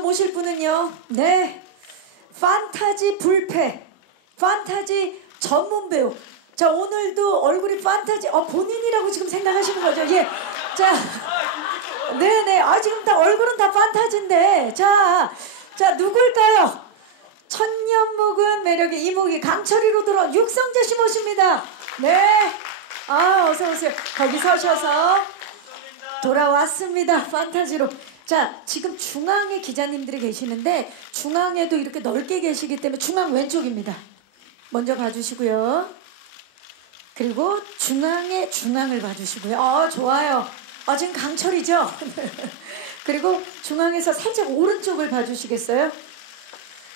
모실 분은요, 네, 판타지 불패, 판타지 전문 배우. 자, 오늘도 얼굴이 판타지, 본인이라고 지금 생각하시는 거죠? 예. 자, 네네. 지금 다 얼굴은 다 판타지인데. 자, 누굴까요? 천년 묵은 매력의 이무기 강철이로 돌아온 육성재 씨 모십니다. 네. 어서 오세요. 거기 서셔서 돌아왔습니다. 판타지로. 자, 지금 중앙에 기자님들이 계시는데 중앙에도 이렇게 넓게 계시기 때문에 중앙 왼쪽입니다. 먼저 봐주시고요. 그리고 중앙의 중앙을 봐주시고요. 좋아요. 지금 강철이죠? 그리고 중앙에서 살짝 오른쪽을 봐주시겠어요?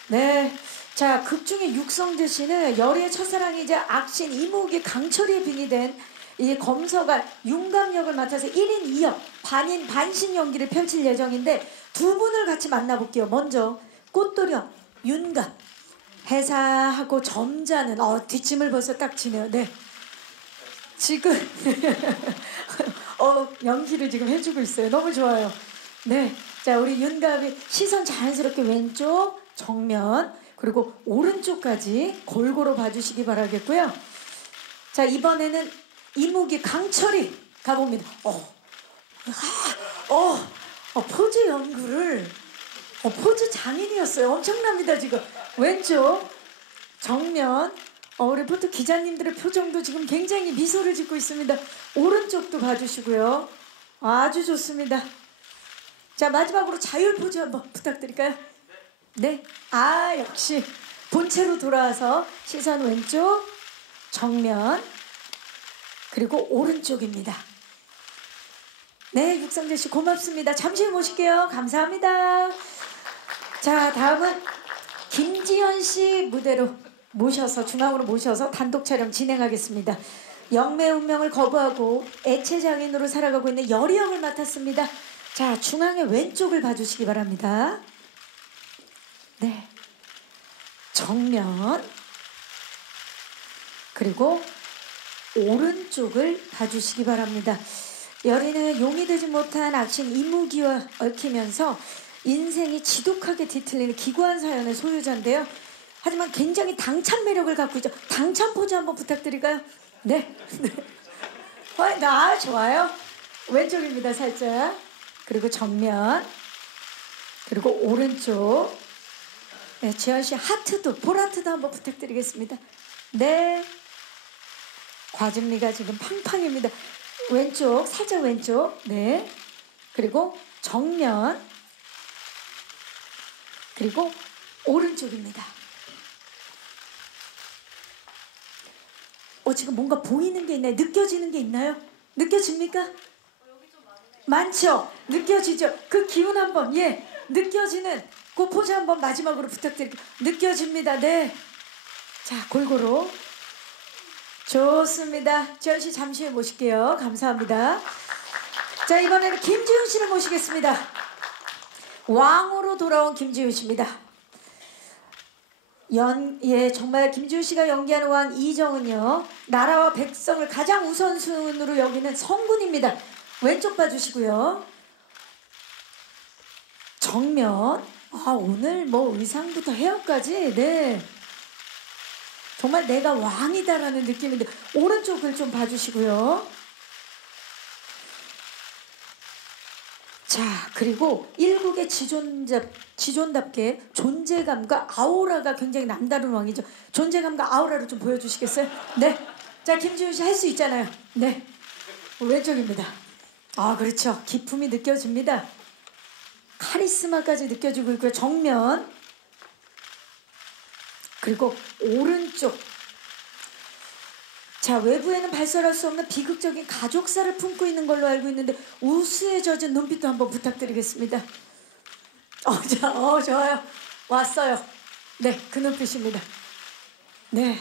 네. 자, 극중의 육성재 씨는 열의의 첫사랑이자 악신 이무기 강철이에 빙의된 이 검서가 윤감 역을 맡아서 1인 2역 반인 반신 연기를 펼칠 예정인데 두 분을 같이 만나볼게요. 먼저 꽃도령 윤감, 해사하고 점잖은 뒷짐을 벌써 딱 지네요. 네. 지금 연기를 지금 해주고 있어요. 너무 좋아요. 네. 자, 우리 윤감이 시선 자연스럽게 왼쪽 정면 그리고 오른쪽까지 골고루 봐주시기 바라겠고요. 자, 이번에는 이무기 강철이 가봅니다. 포즈 연구를 포즈 장인이었어요. 엄청납니다. 지금 왼쪽 정면 우리 포토 기자님들의 표정도 지금 굉장히 미소를 짓고 있습니다. 오른쪽도 봐주시고요. 아주 좋습니다. 자, 마지막으로 자율 포즈 한번 부탁드릴까요? 네. 역시 본체로 돌아와서 시선 왼쪽 정면 그리고 오른쪽입니다. 네, 육성재 씨 고맙습니다. 잠시 후 모실게요. 감사합니다. 자, 다음은 김지현 씨 무대로 모셔서 중앙으로 모셔서 단독 촬영 진행하겠습니다. 영매 운명을 거부하고 애체 장인으로 살아가고 있는 열의 역을 맡았습니다. 자, 중앙의 왼쪽을 봐주시기 바랍니다. 네, 정면 그리고 오른쪽을 봐주시기 바랍니다. 열의는 용이 되지 못한 악신 이무기와 얽히면서 인생이 지독하게 뒤틀리는 기구한 사연의 소유자인데요. 하지만 굉장히 당찬 매력을 갖고 있죠. 당찬 포즈 한번 부탁드릴까요? 네. 좋아요. 왼쪽입니다. 살짝. 그리고 정면. 그리고 오른쪽. 네, 지현씨 하트도 볼하트도 한번 부탁드리겠습니다. 네. 과즙미가 지금 팡팡입니다. 왼쪽 살짝 왼쪽. 네. 그리고 정면. 그리고 오른쪽입니다. 지금 뭔가 보이는 게 있나요? 느껴지는 게 있나요? 느껴집니까? 여기 좀 많네. 많죠? 느껴지죠? 그 기운 한번 느껴지는 그 포즈 한번 마지막으로 부탁드릴게요. 느껴집니다. 네. 자, 골고루 좋습니다. 지현씨 잠시 후에 모실게요. 감사합니다. 자, 이번에는 김지훈 씨를 모시겠습니다. 왕으로 돌아온 김지훈 씨입니다. 정말 김지훈 씨가 연기하는 왕 이정은요, 나라와 백성을 가장 우선순위로 여기는 성군입니다. 왼쪽 봐주시고요. 정면. 오늘 뭐 의상부터 헤어까지 네, 정말 내가 왕이다라는 느낌인데 오른쪽을 좀 봐주시고요. 자, 그리고 일국의 지존답게 존재감과 아우라가 굉장히 남다른 왕이죠. 존재감과 아우라를 좀 보여주시겠어요? 네. 자, 김지훈 씨 할 수 있잖아요. 네. 왼쪽입니다. 그렇죠. 기품이 느껴집니다. 카리스마까지 느껴지고 있고요. 정면. 그리고 오른쪽. 자, 외부에는 발설할 수 없는 비극적인 가족사를 품고 있는 걸로 알고 있는데 우수에 젖은 눈빛도 한번 부탁드리겠습니다. 좋아요. 왔어요. 네, 그 눈빛입니다. 네,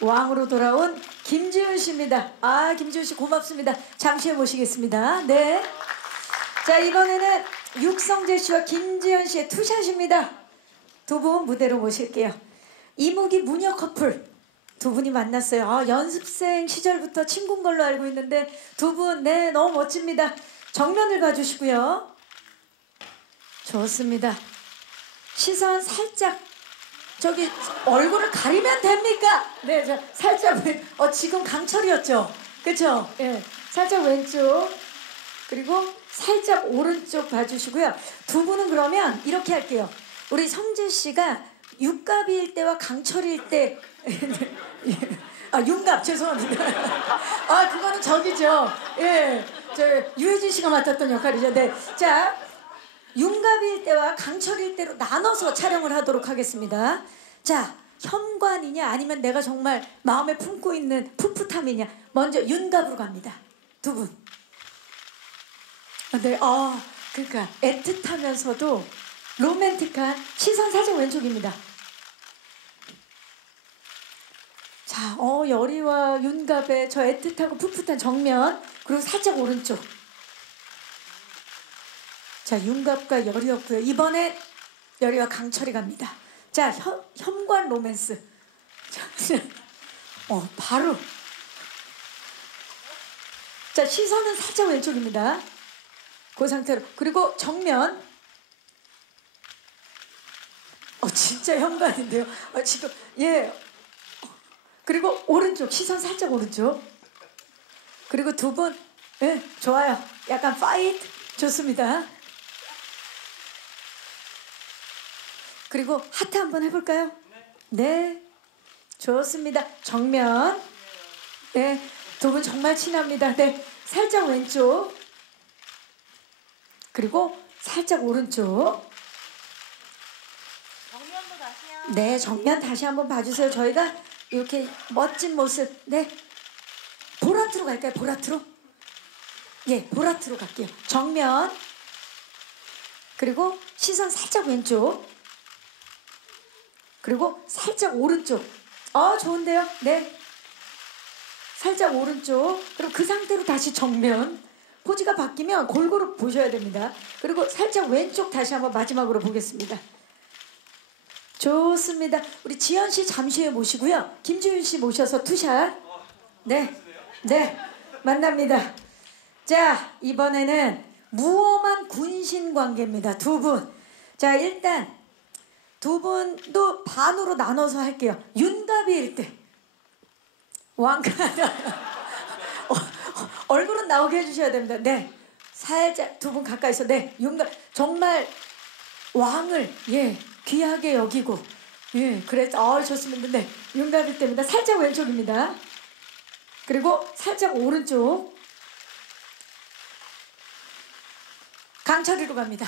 왕으로 돌아온 김지훈 씨입니다. 김지훈 씨 고맙습니다. 잠시 후에 모시겠습니다. 네. 자, 이번에는 육성재 씨와 김지현 씨의 투샷입니다. 두 분 무대로 모실게요. 이무기 무녀 커플 두 분이 만났어요. 연습생 시절부터 친구인 걸로 알고 있는데 두 분, 네, 너무 멋집니다. 정면을 봐주시고요. 좋습니다. 시선 살짝 저기 얼굴을 가리면 됩니까? 네, 자, 살짝 지금 강철이었죠? 그쵸? 예, 살짝 왼쪽 그리고 살짝 오른쪽 봐주시고요. 두 분은 그러면 이렇게 할게요. 우리 성재 씨가 육갑일 때와 강철일 때 윤갑 죄송합니다. 그거는 저기죠. 예, 저 유해진 씨가 맡았던 역할이죠. 네, 자 윤갑일 때와 강철일 때로 나눠서 촬영을 하도록 하겠습니다. 자, 현관이냐 아니면 내가 정말 마음에 품고 있는 풋풋함이냐. 먼저 윤갑으로 갑니다. 두 분. 네, 그러니까 애틋하면서도 로맨틱한 시선 살짝 왼쪽입니다. 자, 여리와 윤갑의 저 애틋하고 풋풋한 정면 그리고 살짝 오른쪽. 자, 윤갑과 여리였고요. 이번에 여리와 강철이 갑니다. 자, 현관 로맨스. 자, 바로. 자, 시선은 살짝 왼쪽입니다. 그 상태로. 그리고 정면. 진짜 현관인데요. 지금 예. 그리고 오른쪽 시선 살짝 오른쪽. 그리고 두 분, 예, 좋아요. 약간 파이트 좋습니다. 그리고 하트 한번 해볼까요? 네, 좋습니다. 정면, 네, 두 분 정말 친합니다. 네, 살짝 왼쪽, 그리고 살짝 오른쪽. 정면도 다시요. 네, 정면 다시 한번 봐주세요. 저희가 이렇게 멋진 모습. 네, 보라트로 갈까요? 보라트로? 예, 보라트로 갈게요. 정면, 그리고 시선 살짝 왼쪽, 그리고 살짝 오른쪽. 좋은데요? 네, 살짝 오른쪽. 그리고 그 상태로 다시 정면. 포즈가 바뀌면 골고루 보셔야 됩니다. 그리고 살짝 왼쪽 다시 한번 마지막으로 보겠습니다. 좋습니다. 우리 지현 씨 잠시 후에 모시고요. 김지윤 씨 모셔서 투샷. 네, 네, 만납니다. 자, 이번에는 무엄한 군신 관계입니다. 두 분. 자, 일단 두 분도 반으로 나눠서 할게요. 윤갑일 때. 왕가다. 얼굴은 나오게 해주셔야 됩니다. 네, 살짝 두 분 가까이서. 네, 윤갑 정말 왕을 귀하게 여기고 그래서 좋습니다. 네, 윤갑일 때입니다. 살짝 왼쪽입니다. 그리고 살짝 오른쪽. 강철이로 갑니다.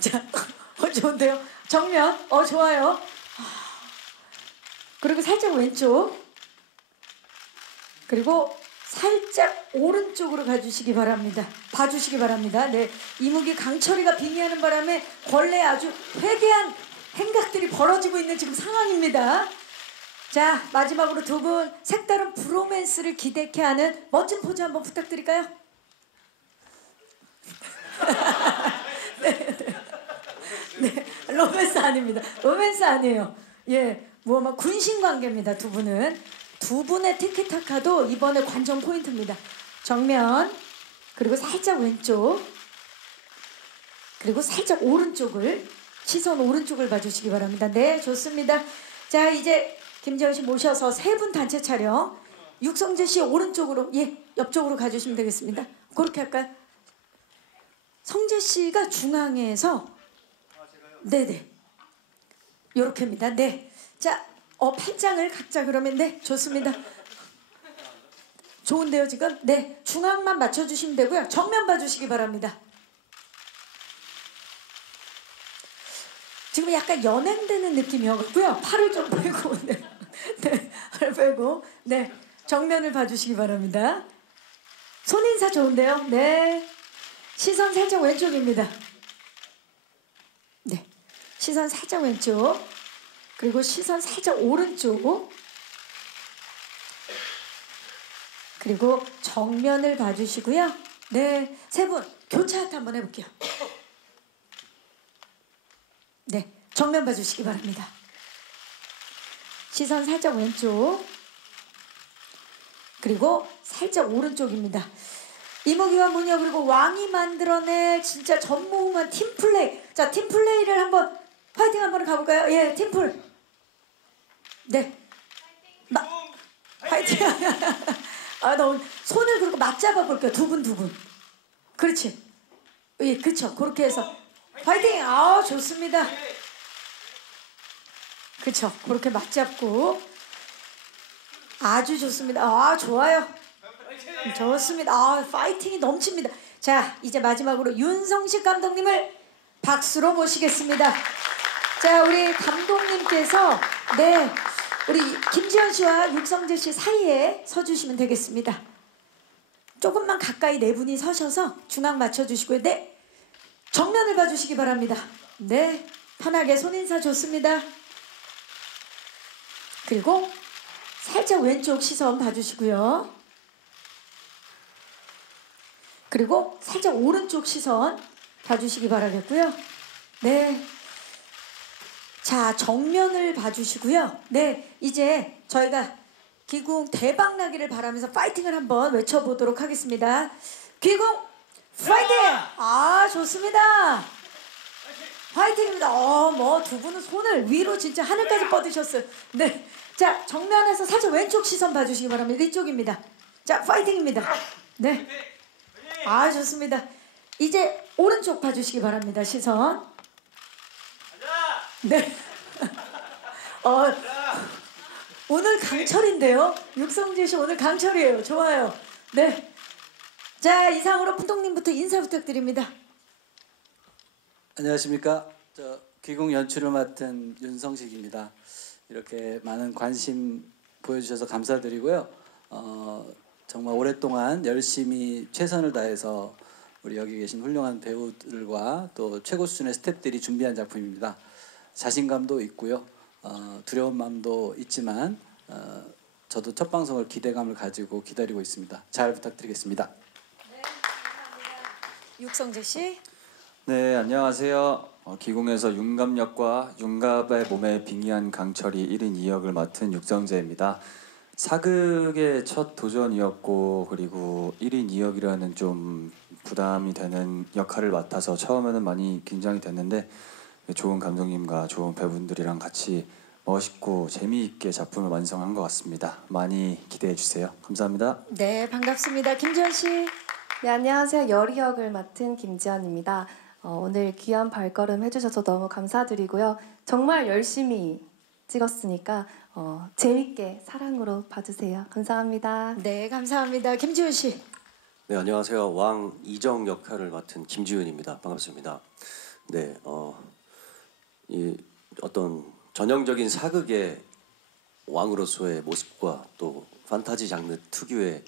자, 좋은데요? 정면, 좋아요. 그리고 살짝 왼쪽. 그리고 살짝 오른쪽으로 가주시기 바랍니다. 봐주시기 바랍니다. 네, 이무기 강철이가 빙의하는 바람에 원래 아주 회개한 행각들이 벌어지고 있는 지금 상황입니다. 자, 마지막으로 두 분 색다른 브로맨스를 기대케 하는 멋진 포즈 한번 부탁드릴까요? 네, 로맨스 아닙니다. 로맨스 아니에요. 예, 막 군신 관계입니다. 두 분은. 두 분의 티키타카도 이번에 관전 포인트입니다. 정면, 그리고 살짝 왼쪽, 그리고 살짝 오른쪽을, 시선 오른쪽을 봐주시기 바랍니다. 네, 좋습니다. 자, 이제 김재현 씨 모셔서 세 분 단체 촬영. 육성재 씨 오른쪽으로, 옆쪽으로 가주시면 되겠습니다. 그렇게 할까요? 성재 씨가 중앙에서, 네네, 요렇게입니다. 네, 자, 팔짱을 각자 그러면. 네, 좋습니다. 좋은데요 지금? 네, 중앙만 맞춰주시면 되고요. 정면 봐주시기 바랍니다. 지금 약간 연행되는 느낌이어갖고요. 팔을 좀 빼고, 네, 팔 빼고, 네, 정면을 봐주시기 바랍니다. 손인사 좋은데요? 네, 시선 살짝 왼쪽입니다. 네, 시선 살짝 왼쪽. 그리고 시선 살짝 오른쪽. 그리고 정면을 봐주시고요. 네, 세 분 교차 하트 한번 해볼게요. 네, 정면 봐주시기 바랍니다. 시선 살짝 왼쪽. 그리고 살짝 오른쪽입니다. 이모기와 모녀 그리고 왕이 만들어낼 진짜 전무후무한 팀플레이. 자, 팀플레이를 한번 파이팅 한번 가볼까요? 예, 팀플. 네. 파이팅. 아, 너 손을 그리고 맞잡아 볼게요. 두 분. 그렇지. 예, 그렇죠. 그렇게 해서 파이팅. 아, 좋습니다. 그렇죠. 그렇게 맞잡고 아주 좋습니다. 아, 좋아요. 좋습니다. 아, 파이팅이 넘칩니다. 자, 이제 마지막으로 윤성식 감독님을 박수로 모시겠습니다. 자, 우리 감독님께서 네, 우리 김지현 씨와 육성재 씨 사이에 서주시면 되겠습니다. 조금만 가까이 네 분이 서셔서 중앙 맞춰주시고요. 네, 정면을 봐주시기 바랍니다. 네, 편하게 손인사 좋습니다. 그리고 살짝 왼쪽 시선 봐주시고요. 그리고 살짝 오른쪽 시선 봐주시기 바라겠고요. 네. 자, 정면을 봐주시고요. 네, 이제 저희가 귀궁 대박 나기를 바라면서 파이팅을 한번 외쳐보도록 하겠습니다. 귀궁 파이팅! 아, 좋습니다. 파이팅입니다. 뭐 두 분은 손을 위로 진짜 하늘까지 뻗으셨어요. 네. 자, 정면에서 살짝 왼쪽 시선 봐주시기 바랍니다. 이쪽입니다. 자, 파이팅입니다. 네. 아, 좋습니다. 이제 오른쪽 봐주시기 바랍니다. 시선. 네. 오늘 강철인데요. 육성재 씨 오늘 강철이에요. 좋아요. 네. 자, 이상으로 푸동님부터 인사 부탁드립니다. 안녕하십니까. 귀궁 연출을 맡은 윤성식입니다. 이렇게 많은 관심 보여주셔서 감사드리고요. 정말 오랫동안 열심히 최선을 다해서 우리 여기 계신 훌륭한 배우들과 또 최고 수준의 스태프들이 준비한 작품입니다. 자신감도 있고요. 두려운 마음도 있지만 저도 첫 방송을 기대감을 가지고 기다리고 있습니다. 잘 부탁드리겠습니다. 네, 감사합니다. 육성재 씨. 네, 안녕하세요. 기궁에서 윤갑 역과 윤갑의 몸에 빙의한 강철이 1인 2역을 맡은 육성재입니다. 사극의 첫 도전이었고 그리고 1인 2역이라는 좀 부담이 되는 역할을 맡아서 처음에는 많이 긴장이 됐는데 좋은 감독님과 좋은 배우분들이랑 같이 멋있고 재미있게 작품을 완성한 것 같습니다. 많이 기대해 주세요. 감사합니다. 네, 반갑습니다. 김지현 씨. 네, 안녕하세요. 여리 역을 맡은 김지연입니다. 오늘 귀한 발걸음 해주셔서 너무 감사드리고요. 정말 열심히 찍었으니까 재밌게 사랑으로 봐주세요. 감사합니다. 네, 감사합니다. 김지훈 씨. 네, 안녕하세요. 왕 이정 역할을 맡은 김지훈입니다. 반갑습니다. 네, 이 어떤 전형적인 사극의 왕으로서의 모습과 또 판타지 장르 특유의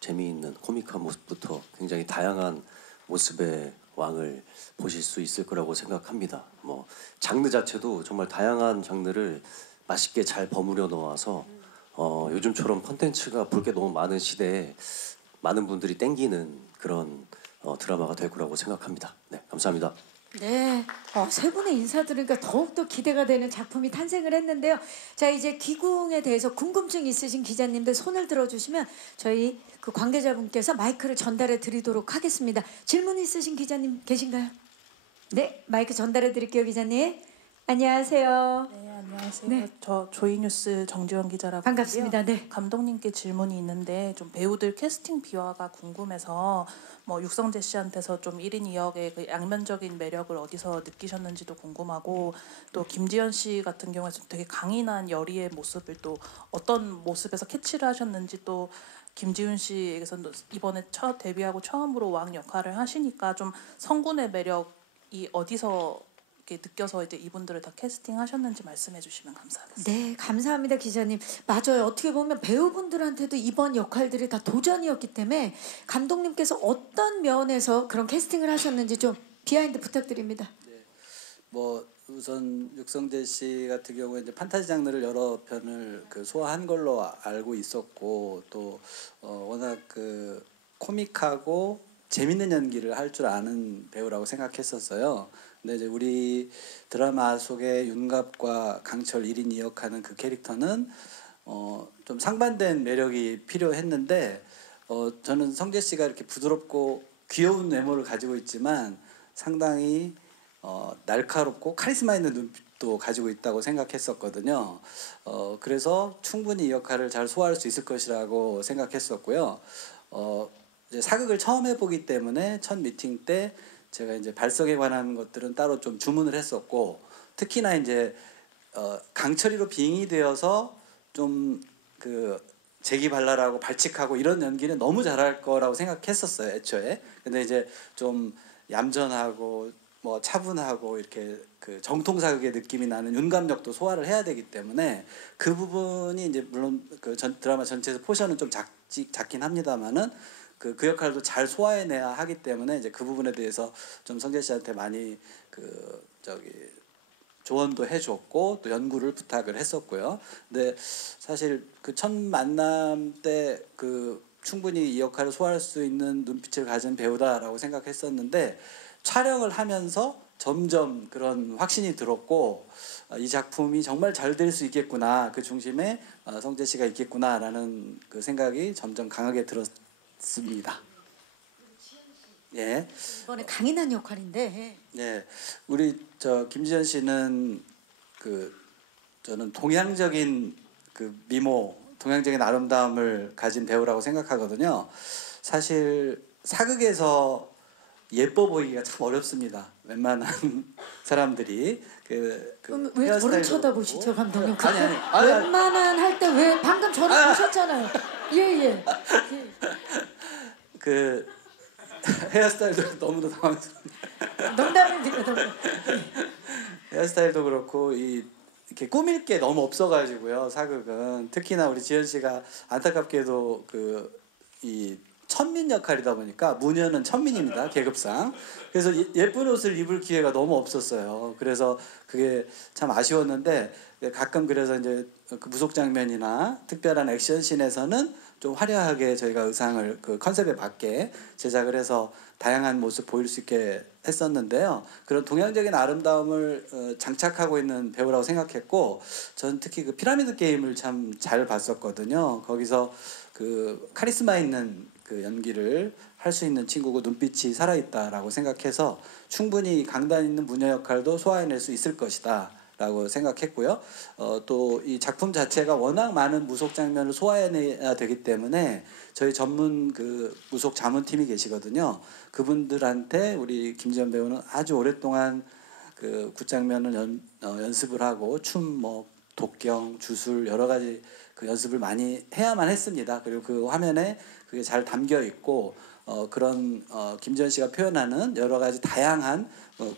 재미있는 코믹한 모습부터 굉장히 다양한 모습의 왕을 보실 수 있을 거라고 생각합니다. 뭐 장르 자체도 정말 다양한 장르를 맛있게 잘 버무려 놓아서 요즘처럼 콘텐츠가 볼 게 너무 많은 시대에 많은 분들이 땡기는 그런 드라마가 될 거라고 생각합니다. 네, 감사합니다. 네, 세 분의 인사 들으니까 더욱더 기대가 되는 작품이 탄생을 했는데요. 자, 이제 귀궁에 대해서 궁금증 있으신 기자님들 손을 들어주시면 저희 그 관계자분께서 마이크를 전달해 드리도록 하겠습니다. 질문 있으신 기자님 계신가요? 네, 마이크 전달해 드릴게요, 기자님. 안녕하세요. 네, 안녕하세요. 네. 저 조이뉴스 정지원 기자라고 반갑습니다. 하고요. 네. 감독님께 질문이 있는데 좀 배우들 캐스팅 비화가 궁금해서 뭐 육성재 씨한테서 좀 1인 2역의 그 양면적인 매력을 어디서 느끼셨는지도 궁금하고 또 김지현 씨 같은 경우에는 되게 강인한 여리의 모습을 또 어떤 모습에서 캐치를 하셨는지 또 김지훈 씨에게서 이번에 첫 데뷔하고 처음으로 왕 역할을 하시니까 좀 성군의 매력이 어디서 이렇게 느껴서 이제 이분들을 다 캐스팅하셨는지 말씀해 주시면 감사하겠습니다. 네, 감사합니다, 기자님. 맞아요. 어떻게 보면 배우분들한테도 이번 역할들이 다 도전이었기 때문에 감독님께서 어떤 면에서 그런 캐스팅을 하셨는지 좀 비하인드 부탁드립니다. 네, 뭐 우선 육성재 씨 같은 경우에 이제 판타지 장르를 여러 편을 소화한 걸로 알고 있었고 또 워낙 그 코믹하고 재밌는 연기를 할 줄 아는 배우라고 생각했었어요. 근데 이제 우리 드라마 속의 윤갑과 강철 1인 2역하는 그 캐릭터는 좀 상반된 매력이 필요했는데 저는 성재 씨가 이렇게 부드럽고 귀여운 외모를 가지고 있지만 상당히 날카롭고 카리스마 있는 눈빛도 가지고 있다고 생각했었거든요. 그래서 충분히 이 역할을 잘 소화할 수 있을 것이라고 생각했었고요. 이제 사극을 처음 해보기 때문에 첫 미팅 때 제가 이제 발성에 관한 것들은 따로 좀 주문을 했었고, 특히나 이제 강철이로 빙의되어서 좀 그 재기발랄하고 발칙하고 이런 연기는 너무 잘할 거라고 생각했었어요, 애초에. 근데 이제 좀 얌전하고 뭐 차분하고 이렇게 그 정통 사극의 느낌이 나는 윤감역도 소화를 해야 되기 때문에 그 부분이 이제 물론 그 드라마 전체에서 포션은 좀 작긴 합니다만은 그 역할도 잘 소화해내야 하기 때문에 이제 그 부분에 대해서 좀 성재 씨한테 많이 조언도 해줬고 또 연구를 부탁을 했었고요. 근데 사실 그 첫 만남 때 그 충분히 이 역할을 소화할 수 있는 눈빛을 가진 배우다라고 생각했었는데, 촬영을 하면서 점점 그런 확신이 들었고, 이 작품이 정말 잘 될 수 있겠구나, 그 중심에 성재 씨가 있겠구나라는 그 생각이 점점 강하게 들었습니다. 예. 이번에 강인한 역할인데. 네, 우리 김지현 씨는 저는 동양적인 그 미모, 동양적인 아름다움을 가진 배우라고 생각하거든요. 사실 사극에서 예뻐 보이기가 참 어렵습니다. 웬만한 사람들이 그럼 왜 저를 쳐다보시죠, 감독님? 아니. 웬만한 할 때 왜 방금 저를 보셨잖아요. 예. 그 헤어스타일도 너무도 당황스럽네요. 농담입니다. 헤어스타일도 그렇고 이렇게 꾸밀 게 너무 없어가지고요. 사극은 특히나 우리 지현 씨가 안타깝게도 이 천민 역할이다 보니까 무녀는 천민입니다, 계급상. 그래서 예쁜 옷을 입을 기회가 너무 없었어요. 그래서 그게 참 아쉬웠는데, 가끔 그래서 이제 그 무속 장면이나 특별한 액션씬에서는 좀 화려하게 저희가 의상을 그 컨셉에 맞게 제작을 해서 다양한 모습 보일 수 있게 했었는데요. 그런 동양적인 아름다움을 장착하고 있는 배우라고 생각했고, 저는 특히 그 피라미드 게임을 참 잘 봤었거든요. 거기서 그 카리스마 있는 그 연기를 할 수 있는 친구고 눈빛이 살아있다라고 생각해서 충분히 강단 있는 무녀 역할도 소화해낼 수 있을 것이다 라고 생각했고요. 또 이 작품 자체가 워낙 많은 무속 장면을 소화해내야 되기 때문에 저희 전문 그 무속 자문팀이 계시거든요. 그분들한테 우리 김지현 배우는 아주 오랫동안 그 굿장면을 연습을 하고 춤, 독경, 주술 여러 가지 그 연습을 많이 해야만 했습니다. 그리고 그 화면에 그게 잘 담겨 있고 그런 김지현 씨가 표현하는 여러 가지 다양한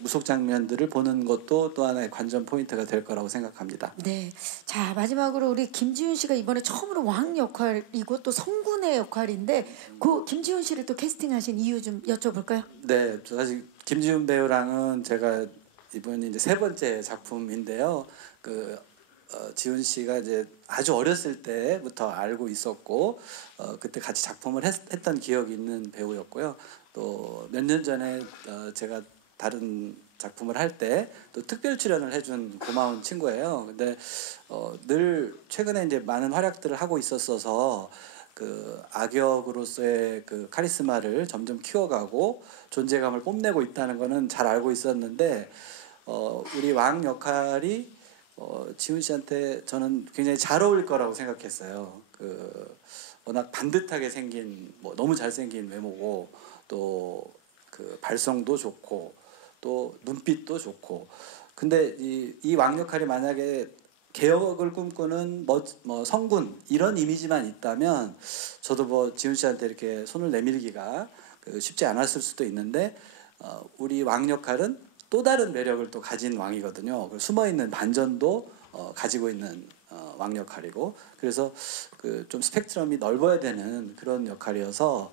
무속 장면들을 보는 것도 또 하나의 관전 포인트가 될 거라고 생각합니다. 네. 자, 마지막으로 우리 김지훈 씨가 이번에 처음으로 왕 역할이고 또 성군의 역할인데 그 김지훈 씨를 또 캐스팅하신 이유 좀 여쭤볼까요? 네, 사실 김지훈 배우랑은 제가 이번이 이제 3번째 작품인데요. 지훈 씨가 이제 아주 어렸을 때부터 알고 있었고 그때 같이 작품을 했던 기억이 있는 배우였고요. 또 몇 년 전에 제가 다른 작품을 할 때 또 특별 출연을 해준 고마운 친구예요. 근데 늘 최근에 이제 많은 활약들을 하고 있었어서 그 악역으로서의 그 카리스마를 점점 키워가고 존재감을 뽐내고 있다는 거는 잘 알고 있었는데 우리 왕 역할이 지훈 씨한테 저는 굉장히 잘 어울릴 거라고 생각했어요. 워낙 반듯하게 생긴 너무 잘생긴 외모고 또 그 발성도 좋고 또 눈빛도 좋고, 근데 이 왕 역할이 만약에 개혁을 꿈꾸는 성군 이런 이미지만 있다면 저도 지훈 씨한테 이렇게 손을 내밀기가 쉽지 않았을 수도 있는데 우리 왕 역할은 또 다른 매력을 또 가진 왕이거든요. 숨어 있는 반전도 가지고 있는 왕 역할이고, 그래서 좀 스펙트럼이 넓어야 되는 그런 역할이어서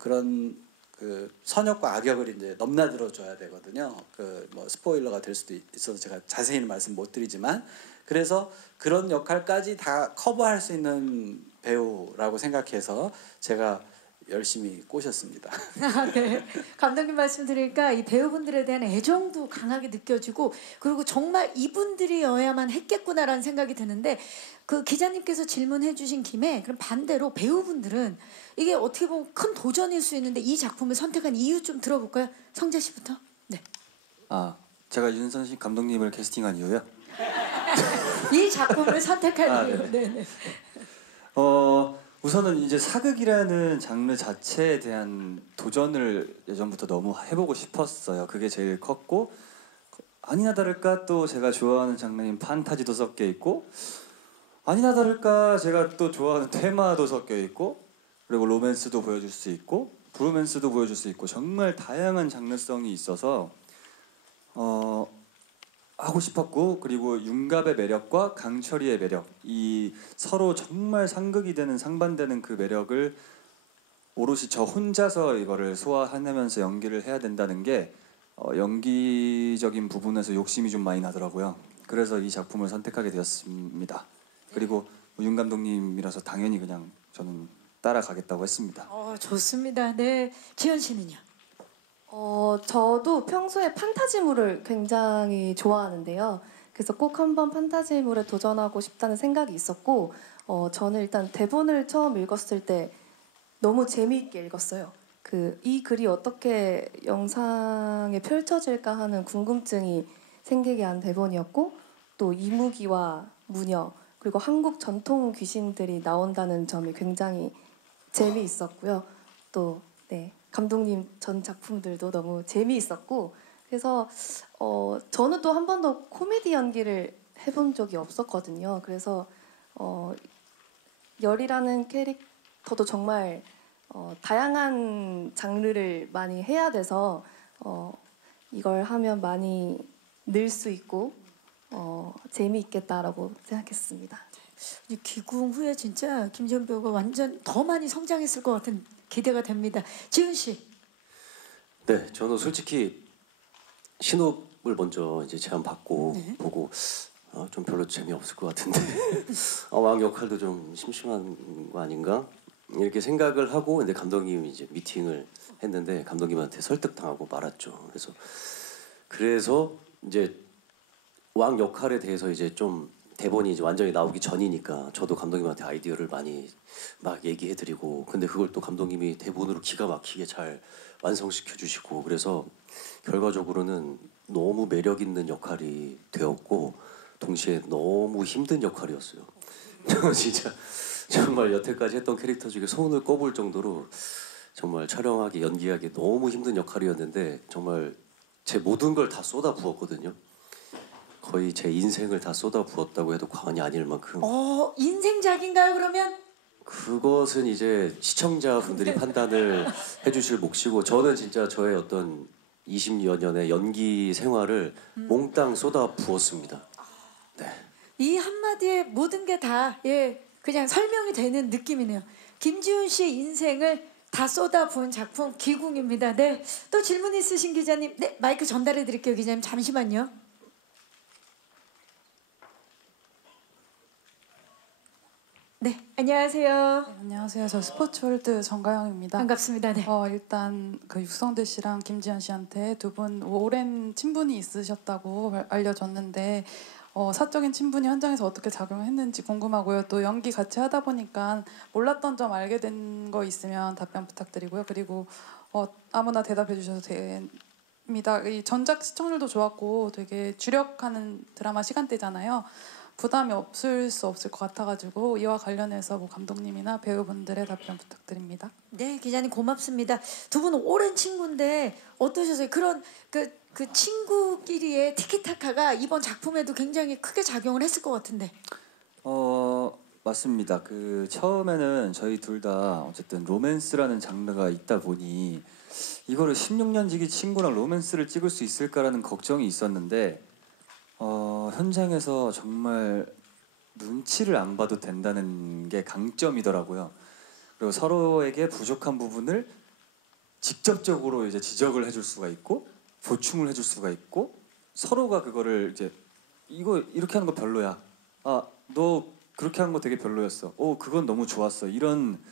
그런 선역과 악역을 이제 넘나들어 줘야 되거든요. 스포일러가 될 수도 있어서 제가 자세히는 말씀 못 드리지만, 그래서 그런 역할까지 다 커버할 수 있는 배우라고 생각해서 제가 열심히 꼬셨습니다. 네. 감독님 말씀 드리니까 이 배우분들에 대한 애정도 강하게 느껴지고 그리고 정말 이분들이어야만 했겠구나라는 생각이 드는데 그 기자님께서 질문해 주신 김에 그럼 반대로 배우분들은 이게 어떻게 보면 큰 도전일 수 있는데 이 작품을 선택한 이유 좀 들어볼까요? 성재 씨부터. 네. 아, 제가 윤선식 감독님을 캐스팅한 이유요? 이 작품을 선택한 이유. 네. 네. 우선은 이제 사극이라는 장르 자체에 대한 도전을 예전부터 너무 해보고 싶었어요. 그게 제일 컸고 아니나 다를까 또 제가 좋아하는 장르인 판타지도 섞여 있고 아니나 다를까 제가 또 좋아하는 테마도 섞여 있고 그리고 로맨스도 보여줄 수 있고 브로맨스도 보여줄 수 있고 정말 다양한 장르성이 있어서 하고 싶었고 그리고 윤갑의 매력과 강철이의 매력 이 서로 정말 상극이 되는 상반되는 그 매력을 오롯이 저 혼자서 이거를 소화해내면서 연기를 해야 된다는 게 연기적인 부분에서 욕심이 좀 많이 나더라고요. 그래서 이 작품을 선택하게 되었습니다. 그리고 윤 감독님이라서 당연히 그냥 저는 따라가겠다고 했습니다. 좋습니다. 네. 지연 씨는요? 저도 평소에 판타지물을 굉장히 좋아하는데요. 그래서 꼭 한번 판타지물에 도전하고 싶다는 생각이 있었고, 저는 일단 대본을 처음 읽었을 때 너무 재미있게 읽었어요. 이 글이 어떻게 영상에 펼쳐질까 하는 궁금증이 생기게 한 대본이었고, 또 이무기와 무녀 그리고 한국 전통 귀신들이 나온다는 점이 굉장히 재미있었고요. 또 네. 감독님 전 작품들도 너무 재미있었고 그래서 저는 또 한 번도 코미디 연기를 해본 적이 없었거든요. 그래서 열이라는 캐릭터도 정말 다양한 장르를 많이 해야 돼서 이걸 하면 많이 늘 수 있고 재미있겠다라고 생각했습니다. 귀궁 후에 진짜 김지연 배우가 완전 더 많이 성장했을 것 같은 기대가 됩니다. 지훈 씨. 네, 저는 솔직히 신호를 먼저 이제 제안 받고 네. 보고 좀 별로 재미없을 것 같은데 왕 역할도 좀 심심한 거 아닌가 이렇게 생각을 하고 근데 감독님이 이제 미팅을 했는데 감독님한테 설득당하고 말았죠. 그래서 이제 왕 역할에 대해서 이제 좀 대본이 이제 완전히 나오기 전이니까 저도 감독님한테 아이디어를 많이 막 얘기해드리고 근데 그걸 또 감독님이 대본으로 기가 막히게 잘 완성시켜 주시고 그래서 결과적으로는 너무 매력 있는 역할이 되었고 동시에 너무 힘든 역할이었어요. 진짜 정말 여태까지 했던 캐릭터 중에 손을 꼽을 정도로 정말 촬영하기 연기하기 너무 힘든 역할이었는데 정말 제 모든 걸 다 쏟아 부었거든요. 거의 제 인생을 다 쏟아 부었다고 해도 과언이 아닐 만큼. 인생작인가요 그러면? 그것은 이제 시청자분들이 판단을 해주실 몫이고 저는 진짜 저의 어떤 20여 년의 연기 생활을 몽땅 쏟아 부었습니다. 네. 이 한마디에 모든 게 다 그냥 설명이 되는 느낌이네요. 김지훈 씨의 인생을 다 쏟아부은 작품 귀궁입니다. 네, 또 질문 있으신 기자님, 네 마이크 전달해 드릴게요. 기자님 잠시만요. 네, 안녕하세요. 네, 안녕하세요. 저 스포츠월드 정가영입니다. 반갑습니다. 네. 일단 그 육성재 씨랑 김지연 씨한테 두 분 오랜 친분이 있으셨다고 알려졌는데 사적인 친분이 현장에서 어떻게 작용했는지 궁금하고요. 또 연기 같이 하다 보니까 몰랐던 점 알게 된 거 있으면 답변 부탁드리고요. 그리고 아무나 대답해 주셔도 됩니다. 이 전작 시청률도 좋았고 되게 주력하는 드라마 시간대잖아요. 부담이 없을 수 없을 것 같아가지고 이와 관련해서 뭐 감독님이나 배우분들의 답변 부탁드립니다. 네, 기자님 고맙습니다. 두 분 오랜 친구인데 어떠셨어요? 그런 그 친구끼리의 티키타카가 이번 작품에도 굉장히 크게 작용을 했을 것 같은데. 맞습니다. 그 처음에는 저희 둘 다 어쨌든 로맨스라는 장르가 있다 보니 이거를 16년 지기 친구랑 로맨스를 찍을 수 있을까라는 걱정이 있었는데 현장에서 정말 눈치를 안 봐도 된다는 게 강점이더라고요. 그리고 서로에게 부족한 부분을 직접적으로 이제 지적을 해줄 수가 있고 보충을 해줄 수가 있고 서로가 그거를 이제 이거 이렇게 하는 거 별로야. 너 그렇게 하는 거 되게 별로였어. 그건 너무 좋았어. 이런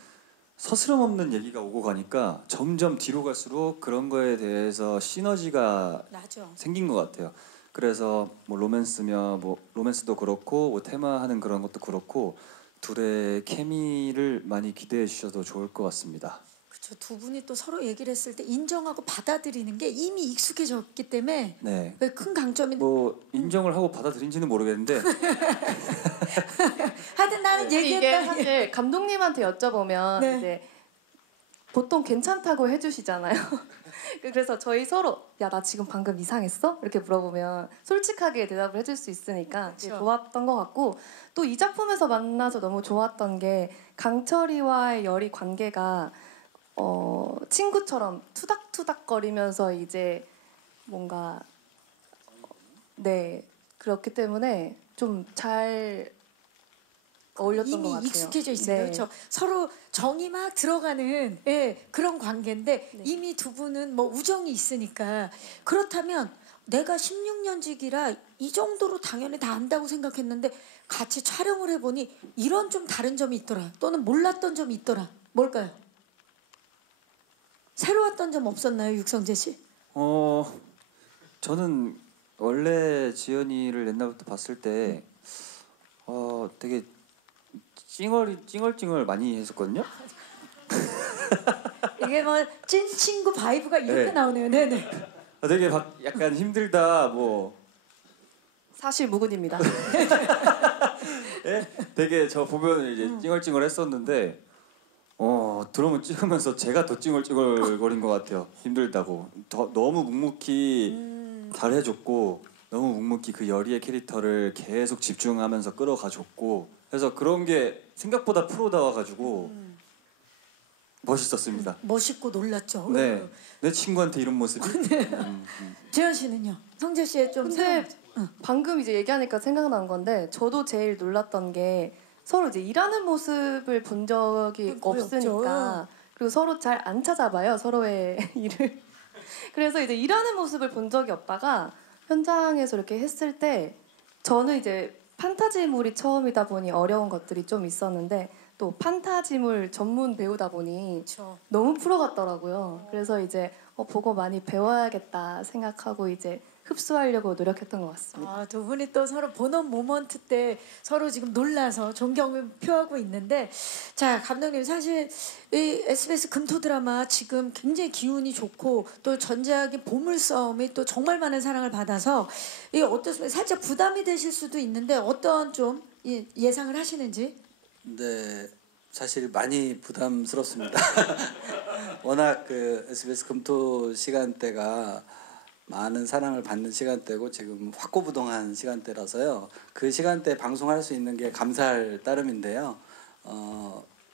서스럼 없는 얘기가 오고 가니까 점점 뒤로 갈수록 그런 거에 대해서 시너지가 맞아. 생긴 것 같아요. 그래서 뭐 로맨스며 뭐 로맨스도 그렇고 뭐 테마하는 그런 것도 그렇고 둘의 케미를 많이 기대해 주셔도 좋을 것 같습니다. 그렇죠. 두 분이 또 서로 얘기를 했을 때 인정하고 받아들이는 게 이미 익숙해졌기 때문에 네. 그게 큰 강점이. 뭐 인정을 하고 받아들인지는 모르겠는데 하여튼 나는 이게 얘기했다. 사실 감독님한테 여쭤보면 네. 이제 보통 괜찮다고 해주시잖아요. 그래서 저희 서로 야 나 지금 방금 이상했어? 이렇게 물어보면 솔직하게 대답을 해줄 수 있으니까 되게 그렇죠. 좋았던 것 같고 또 이 작품에서 만나서 너무 좋았던 게 강철이와의 열이 관계가 친구처럼 투닥투닥거리면서 이제 뭔가 네 그렇기 때문에 좀 잘 어울렸던 것 이미 같아요. 익숙해져 있어요. 네. 그렇죠. 서로 정이 막 들어가는 그런 관계인데 네. 이미 두 분은 뭐 우정이 있으니까 그렇다면 내가 16년직이라 이 정도로 당연히 다 안다고 생각했는데 같이 촬영을 해보니 이런 좀 다른 점이 있더라. 또는 몰랐던 점이 있더라. 뭘까요? 새로웠던 점 없었나요, 육성재 씨? 저는 원래 지연이를 옛날부터 봤을 때 되게 찡얼찡얼 많이 했었거든요. 이게 뭐 찐 친구 바이브가 이렇게 네. 나오네요. 네네. 되게 약간 힘들다 뭐 사실 무근입니다. 예? 되게 저 보면 이제 찡얼찡얼 했었는데 드럼을 찍으면서 제가 더 찡얼찡얼거린 것 같아요. 힘들다고. 너무 묵묵히 잘해줬고 너무 묵묵히 그 열이의 캐릭터를 계속 집중하면서 끌어가줬고 그래서 그런 게 생각보다 프로다워가지고 멋있었습니다. 멋있고 놀랐죠. 네, 내 친구한테 이런 모습이. 재현 씨는요? 성재 씨의 좀 근데 새로운. 방금 이제 얘기하니까 생각난 건데 저도 제일 놀랐던 게 서로 이제 일하는 모습을 본 적이 거의 없으니까 그리고 서로 잘 안 찾아봐요 서로의 일을. 그래서 이제 일하는 모습을 본 적이 없다가 현장에서 이렇게 했을 때 저는 이제 판타지물이 처음이다 보니 어려운 것들이 좀 있었는데 또 판타지물 전문 배우다 보니 그렇죠. 너무 프로 같더라고요. 그래서 이제 보고 많이 배워야겠다 생각하고 이제 흡수하려고 노력했던 것 같습니다. 두 분이 또 서로 보는 모먼트 때 서로 지금 놀라서 존경을 표하고 있는데 자 감독님 사실 이 SBS 금토 드라마 지금 굉장히 기운이 좋고 또 전작의 보물섬이 또 정말 많은 사랑을 받아서 이게 어떻습니까? 살짝 부담이 되실 수도 있는데 어떤 좀 예상을 하시는지? 네, 사실 많이 부담스럽습니다. 워낙 그 SBS 금토 시간대가 많은 사랑을 받는 시간대고 지금 확고부동한 시간대라서요. 그 시간대에 방송할 수 있는 게 감사할 따름인데요.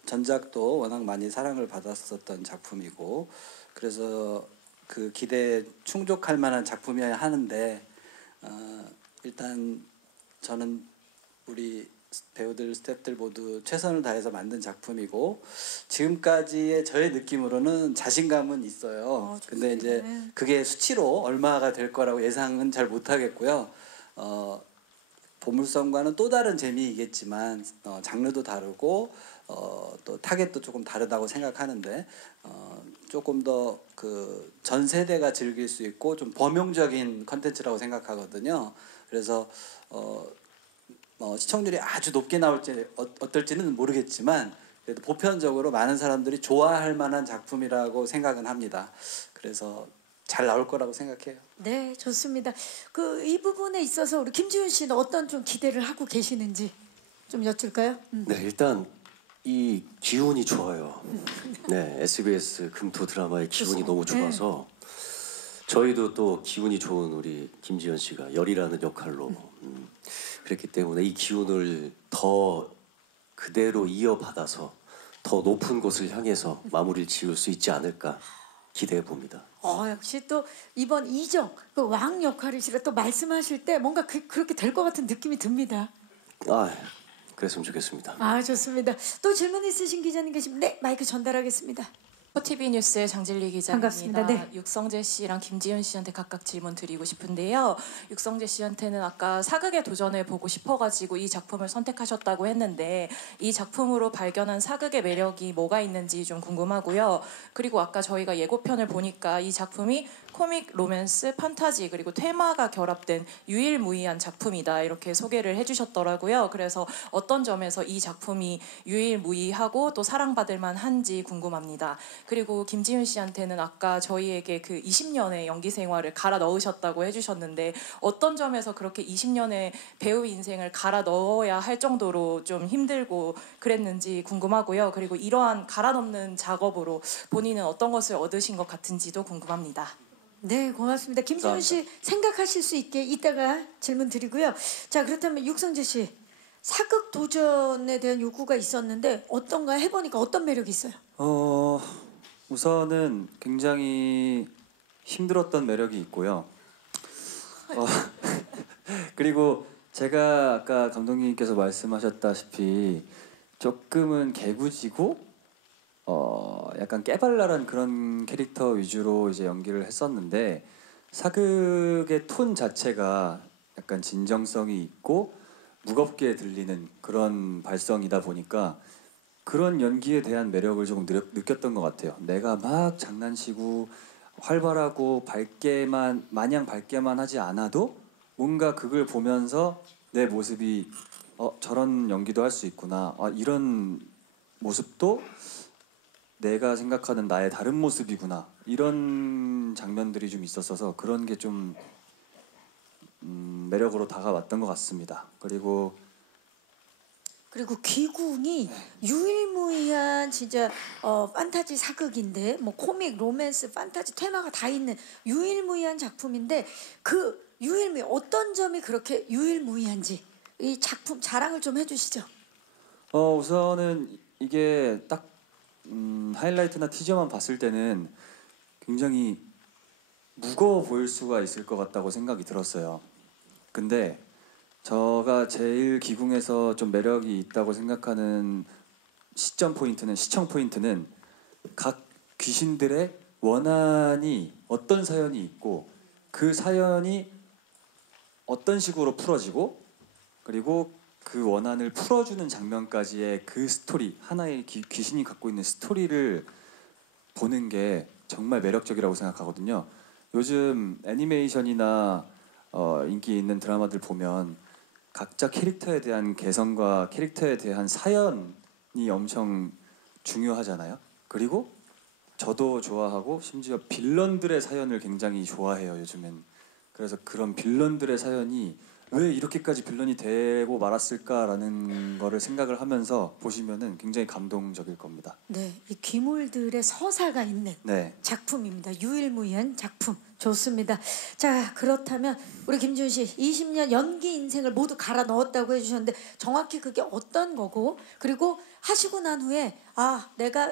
전작도 워낙 많이 사랑을 받았었던 작품이고 그래서 그 기대에 충족할 만한 작품이어야 하는데 일단 저는 우리 배우들, 스태프들 모두 최선을 다해서 만든 작품이고 지금까지의 저의 느낌으로는 자신감은 있어요. 근데 이제 그게 수치로 얼마가 될 거라고 예상은 잘 못하겠고요. 보물섬과는 또 다른 재미이겠지만 장르도 다르고 또 타겟도 조금 다르다고 생각하는데 조금 더 그 전 세대가 즐길 수 있고 좀 범용적인 컨텐츠라고 생각하거든요. 그래서 시청률이 아주 높게 나올지 어떨지는 모르겠지만 그래도 보편적으로 많은 사람들이 좋아할 만한 작품이라고 생각은 합니다. 그래서 잘 나올 거라고 생각해요. 네, 좋습니다. 이 부분에 있어서 우리 김지훈 씨는 어떤 좀 기대를 하고 계시는지 좀 여쭐까요? 네, 일단 이 기운이 좋아요. 네, SBS 금토 드라마의 기운이 너무 좋아서 저희도 또 기운이 좋은 우리 김지현 씨가 열이라는 역할로 그랬기 때문에 이 기운을 더 그대로 이어받아서 더 높은 곳을 향해서 마무리를 지을 수 있지 않을까 기대해 봅니다. 역시 또 이번 이정 그 왕 역할이시라 또 말씀하실 때 뭔가 그렇게 될 것 같은 느낌이 듭니다. 그랬으면 좋겠습니다. 좋습니다. 또 질문 있으신 기자님 계시면 네 마이크 전달하겠습니다. TV 뉴스의 장진리 기자입니다. 반갑습니다. 네. 육성재 씨랑 김지윤 씨한테 각각 질문 드리고 싶은데요. 육성재 씨한테는 아까 사극에 도전해 보고 싶어가지고 이 작품을 선택하셨다고 했는데 이 작품으로 발견한 사극의 매력이 뭐가 있는지 좀 궁금하고요. 그리고 아까 저희가 예고편을 보니까 이 작품이 코믹, 로맨스, 판타지 그리고 테마가 결합된 유일무이한 작품이다 이렇게 소개를 해주셨더라고요. 그래서 어떤 점에서 이 작품이 유일무이하고 또 사랑받을 만한지 궁금합니다. 그리고 김지윤 씨한테는 아까 저희에게 그 20년의 연기 생활을 갈아 넣으셨다고 해주셨는데 어떤 점에서 그렇게 20년의 배우 인생을 갈아 넣어야 할 정도로 좀 힘들고 그랬는지 궁금하고요. 그리고 이러한 갈아 넣는 작업으로 본인은 어떤 것을 얻으신 것 같은지도 궁금합니다. 네, 고맙습니다. 김지윤 씨 생각하실 수 있게 이따가 질문 드리고요. 자, 그렇다면 육성재 씨 사극 도전에 대한 욕구가 있었는데 어떤가 해보니까 어떤 매력이 있어요? 우선은 굉장히 힘들었던 매력이 있고요. 그리고 제가 아까 감독님께서 말씀하셨다시피 조금은 개구지고 약간 깨발랄한 그런 캐릭터 위주로 이제 연기를 했었는데 사극의 톤 자체가 약간 진정성이 있고 무겁게 들리는 그런 발성이다 보니까 그런 연기에 대한 매력을 조금 느꼈던 것 같아요. 내가 막 장난치고 활발하고 마냥 밝게만 하지 않아도 뭔가 그걸 보면서 내 모습이 저런 연기도 할 수 있구나. 이런 모습도 내가 생각하는 나의 다른 모습이구나. 이런 장면들이 좀 있었어서 그런 게 좀 매력으로 다가왔던 것 같습니다. 그리고 귀궁이 유일무이한 진짜 판타지 사극인데 뭐 코믹, 로맨스, 판타지 테마가 다 있는 유일무이한 작품인데 그 유일무이 어떤 점이 그렇게 유일무이한지 이 작품 자랑을 좀 해주시죠. 우선은 이게 딱 하이라이트나 티저만 봤을 때는 굉장히 무거워 보일 수가 있을 것 같다고 생각이 들었어요. 근데 제가 제일 기궁에서 좀 매력이 있다고 생각하는 시청 포인트는 각 귀신들의 원한이 어떤 사연이 있고 그 사연이 어떤 식으로 풀어지고 그리고 그 원한을 풀어주는 장면까지의 그 스토리 하나의 귀신이 갖고 있는 스토리를 보는 게 정말 매력적이라고 생각하거든요. 요즘 애니메이션이나 인기 있는 드라마들 보면 각자 캐릭터에 대한 개성과 캐릭터에 대한 사연이 엄청 중요하잖아요. 그리고 저도 좋아하고 심지어 빌런들의 사연을 굉장히 좋아해요, 요즘엔. 그래서 그런 빌런들의 사연이 왜 이렇게까지 빌런이 되고 말았을까라는 거를 생각을 하면서 보시면은 굉장히 감동적일 겁니다. 네, 이 귀물들의 서사가 있는 작품입니다. 유일무이한 작품. 좋습니다. 자, 그렇다면 우리 김지윤 씨 20년 연기 인생을 모두 갈아 넣었다고 해주셨는데 정확히 그게 어떤 거고 그리고 하시고 난 후에 내가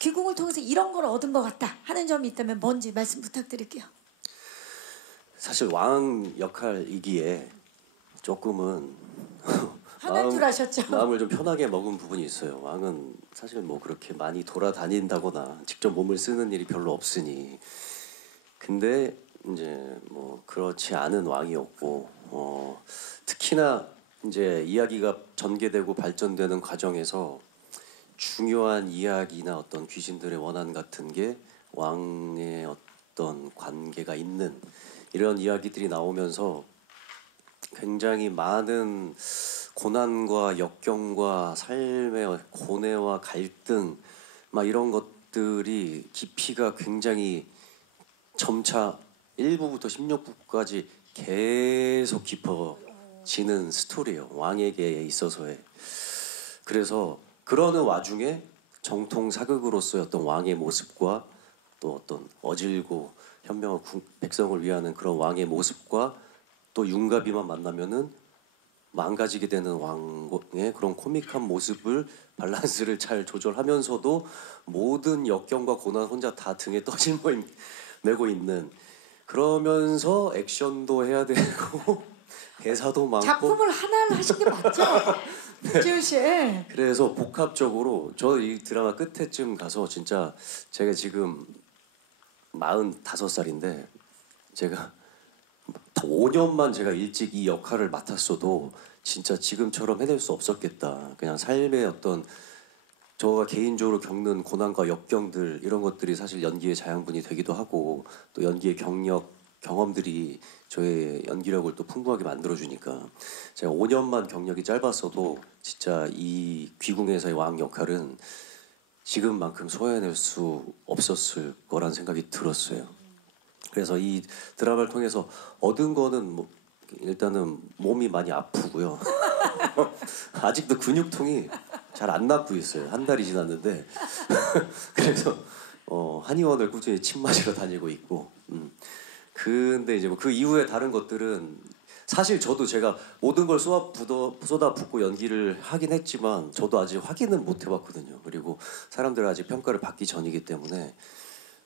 귀궁을 통해서 이런 걸 얻은 것 같다 하는 점이 있다면 뭔지 말씀 부탁드릴게요. 사실 왕 역할이기에 조금은 화난 줄 아셨죠? 마음을 좀 편하게 먹은 부분이 있어요. 왕은 사실 뭐 그렇게 많이 돌아다닌다거나 직접 몸을 쓰는 일이 별로 없으니. 근데 이제 뭐 그렇지 않은 왕이었고 특히나 이제 이야기가 전개되고 발전되는 과정에서 중요한 이야기나 어떤 귀신들의 원한 같은 게 왕의 어떤 관계가 있는 이런 이야기들이 나오면서 굉장히 많은 고난과 역경과 삶의 고뇌와 갈등 막 이런 것들이 깊이가 굉장히 점차 1부부터 16부까지 계속 깊어지는 스토리예요. 왕에게 있어서의. 그래서 그러는 와중에 정통 사극으로서의 어떤 왕의 모습과 또 어떤 어질고 현명한 백성을 위하는 그런 왕의 모습과 또 윤가비만 만나면은 망가지게 되는 왕의 그런 코믹한 모습을 밸런스를 잘 조절하면서도 모든 역경과 고난 혼자 다 등에 떠짊어지고 있는 그러면서 액션도 해야 되고 대사도 많고 작품을 하나를 하신 게 맞죠? 지훈 씨. 예. 그래서 복합적으로 저 이 드라마 끝에쯤 가서 진짜 제가 지금 45살인데 제가 5년만 제가 일찍 이 역할을 맡았어도 진짜 지금처럼 해낼 수 없었겠다. 그냥 삶의 어떤 저가 개인적으로 겪는 고난과 역경들 이런 것들이 사실 연기의 자양분이 되기도 하고 또 연기의 경험들이 저의 연기력을 또 풍부하게 만들어주니까 제가 5년만 경력이 짧았어도 진짜 이 귀궁에서의 왕 역할은 지금만큼 소화해낼 수 없었을 거란 생각이 들었어요. 그래서 이 드라마를 통해서 얻은 거는 뭐 일단은 몸이 많이 아프고요. 아직도 근육통이 잘 안 낫고 있어요. 한 달이 지났는데 그래서 한의원을 꾸준히 침 맞으러 다니고 있고. 근데 이제 뭐 그 이후에 다른 것들은 사실 저도 제가 모든 걸 쏟아붓고 연기를 하긴 했지만 저도 아직 확인은 못 해봤거든요. 그리고 사람들 아직 평가를 받기 전이기 때문에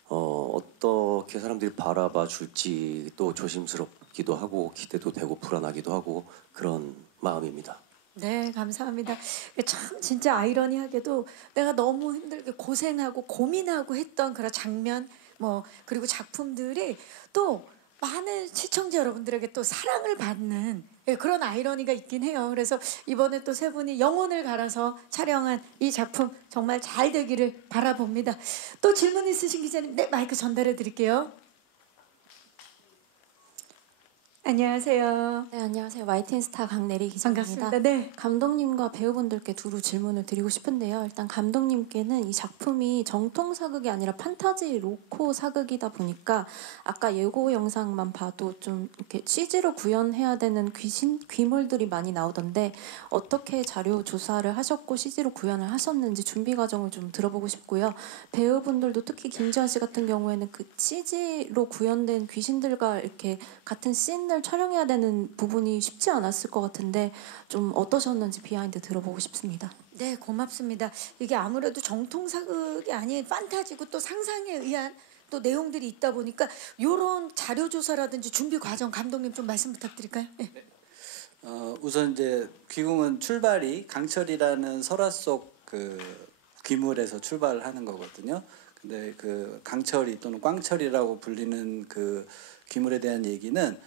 어떻게 사람들이 바라봐 줄지 또 조심스럽기도 하고 기대도 되고 불안하기도 하고 그런 마음입니다. 네, 감사합니다. 참 진짜 아이러니하게도 내가 너무 힘들게 고생하고 고민하고 했던 그런 장면 뭐 그리고 작품들이 또 많은 시청자 여러분들에게 또 사랑을 받는 그런 아이러니가 있긴 해요. 그래서 이번에 또 세 분이 영혼을 갈아서 촬영한 이 작품 정말 잘 되기를 바라봅니다. 또 질문 있으신 기자님, 네, 마이크 전달해 드릴게요. 안녕하세요. 네, 안녕하세요. YTN 스타 강내리 기자입니다. 반갑습니다. 네. 감독님과 배우분들께 두루 질문을 드리고 싶은데요. 일단 감독님께는 이 작품이 정통 사극이 아니라 판타지 로코 사극이다 보니까 아까 예고 영상만 봐도 좀 이렇게 CG로 구현해야 되는 귀물들이 많이 나오던데 어떻게 자료 조사를 하셨고 CG로 구현을 하셨는지 준비 과정을 좀 들어보고 싶고요. 배우분들도 특히 김지현 씨 같은 경우에는 그 CG로 구현된 귀신들과 이렇게 같은 씬을 촬영해야 되는 부분이 쉽지 않았을 것 같은데 좀 어떠셨는지 비하인드 들어보고 싶습니다. 네, 고맙습니다. 이게 아무래도 정통 사극이 아닌 판타지고 또 상상에 의한 또 내용들이 있다 보니까 이런 자료 조사라든지 준비 과정 감독님 좀 말씀 부탁드릴까요? 네. 우선 이제 귀궁은 출발이 강철이라는 설화 속 그 귀물에서 출발을 하는 거거든요. 근데 그 강철이 또는 꽝철이라고 불리는 그 귀물에 대한 얘기는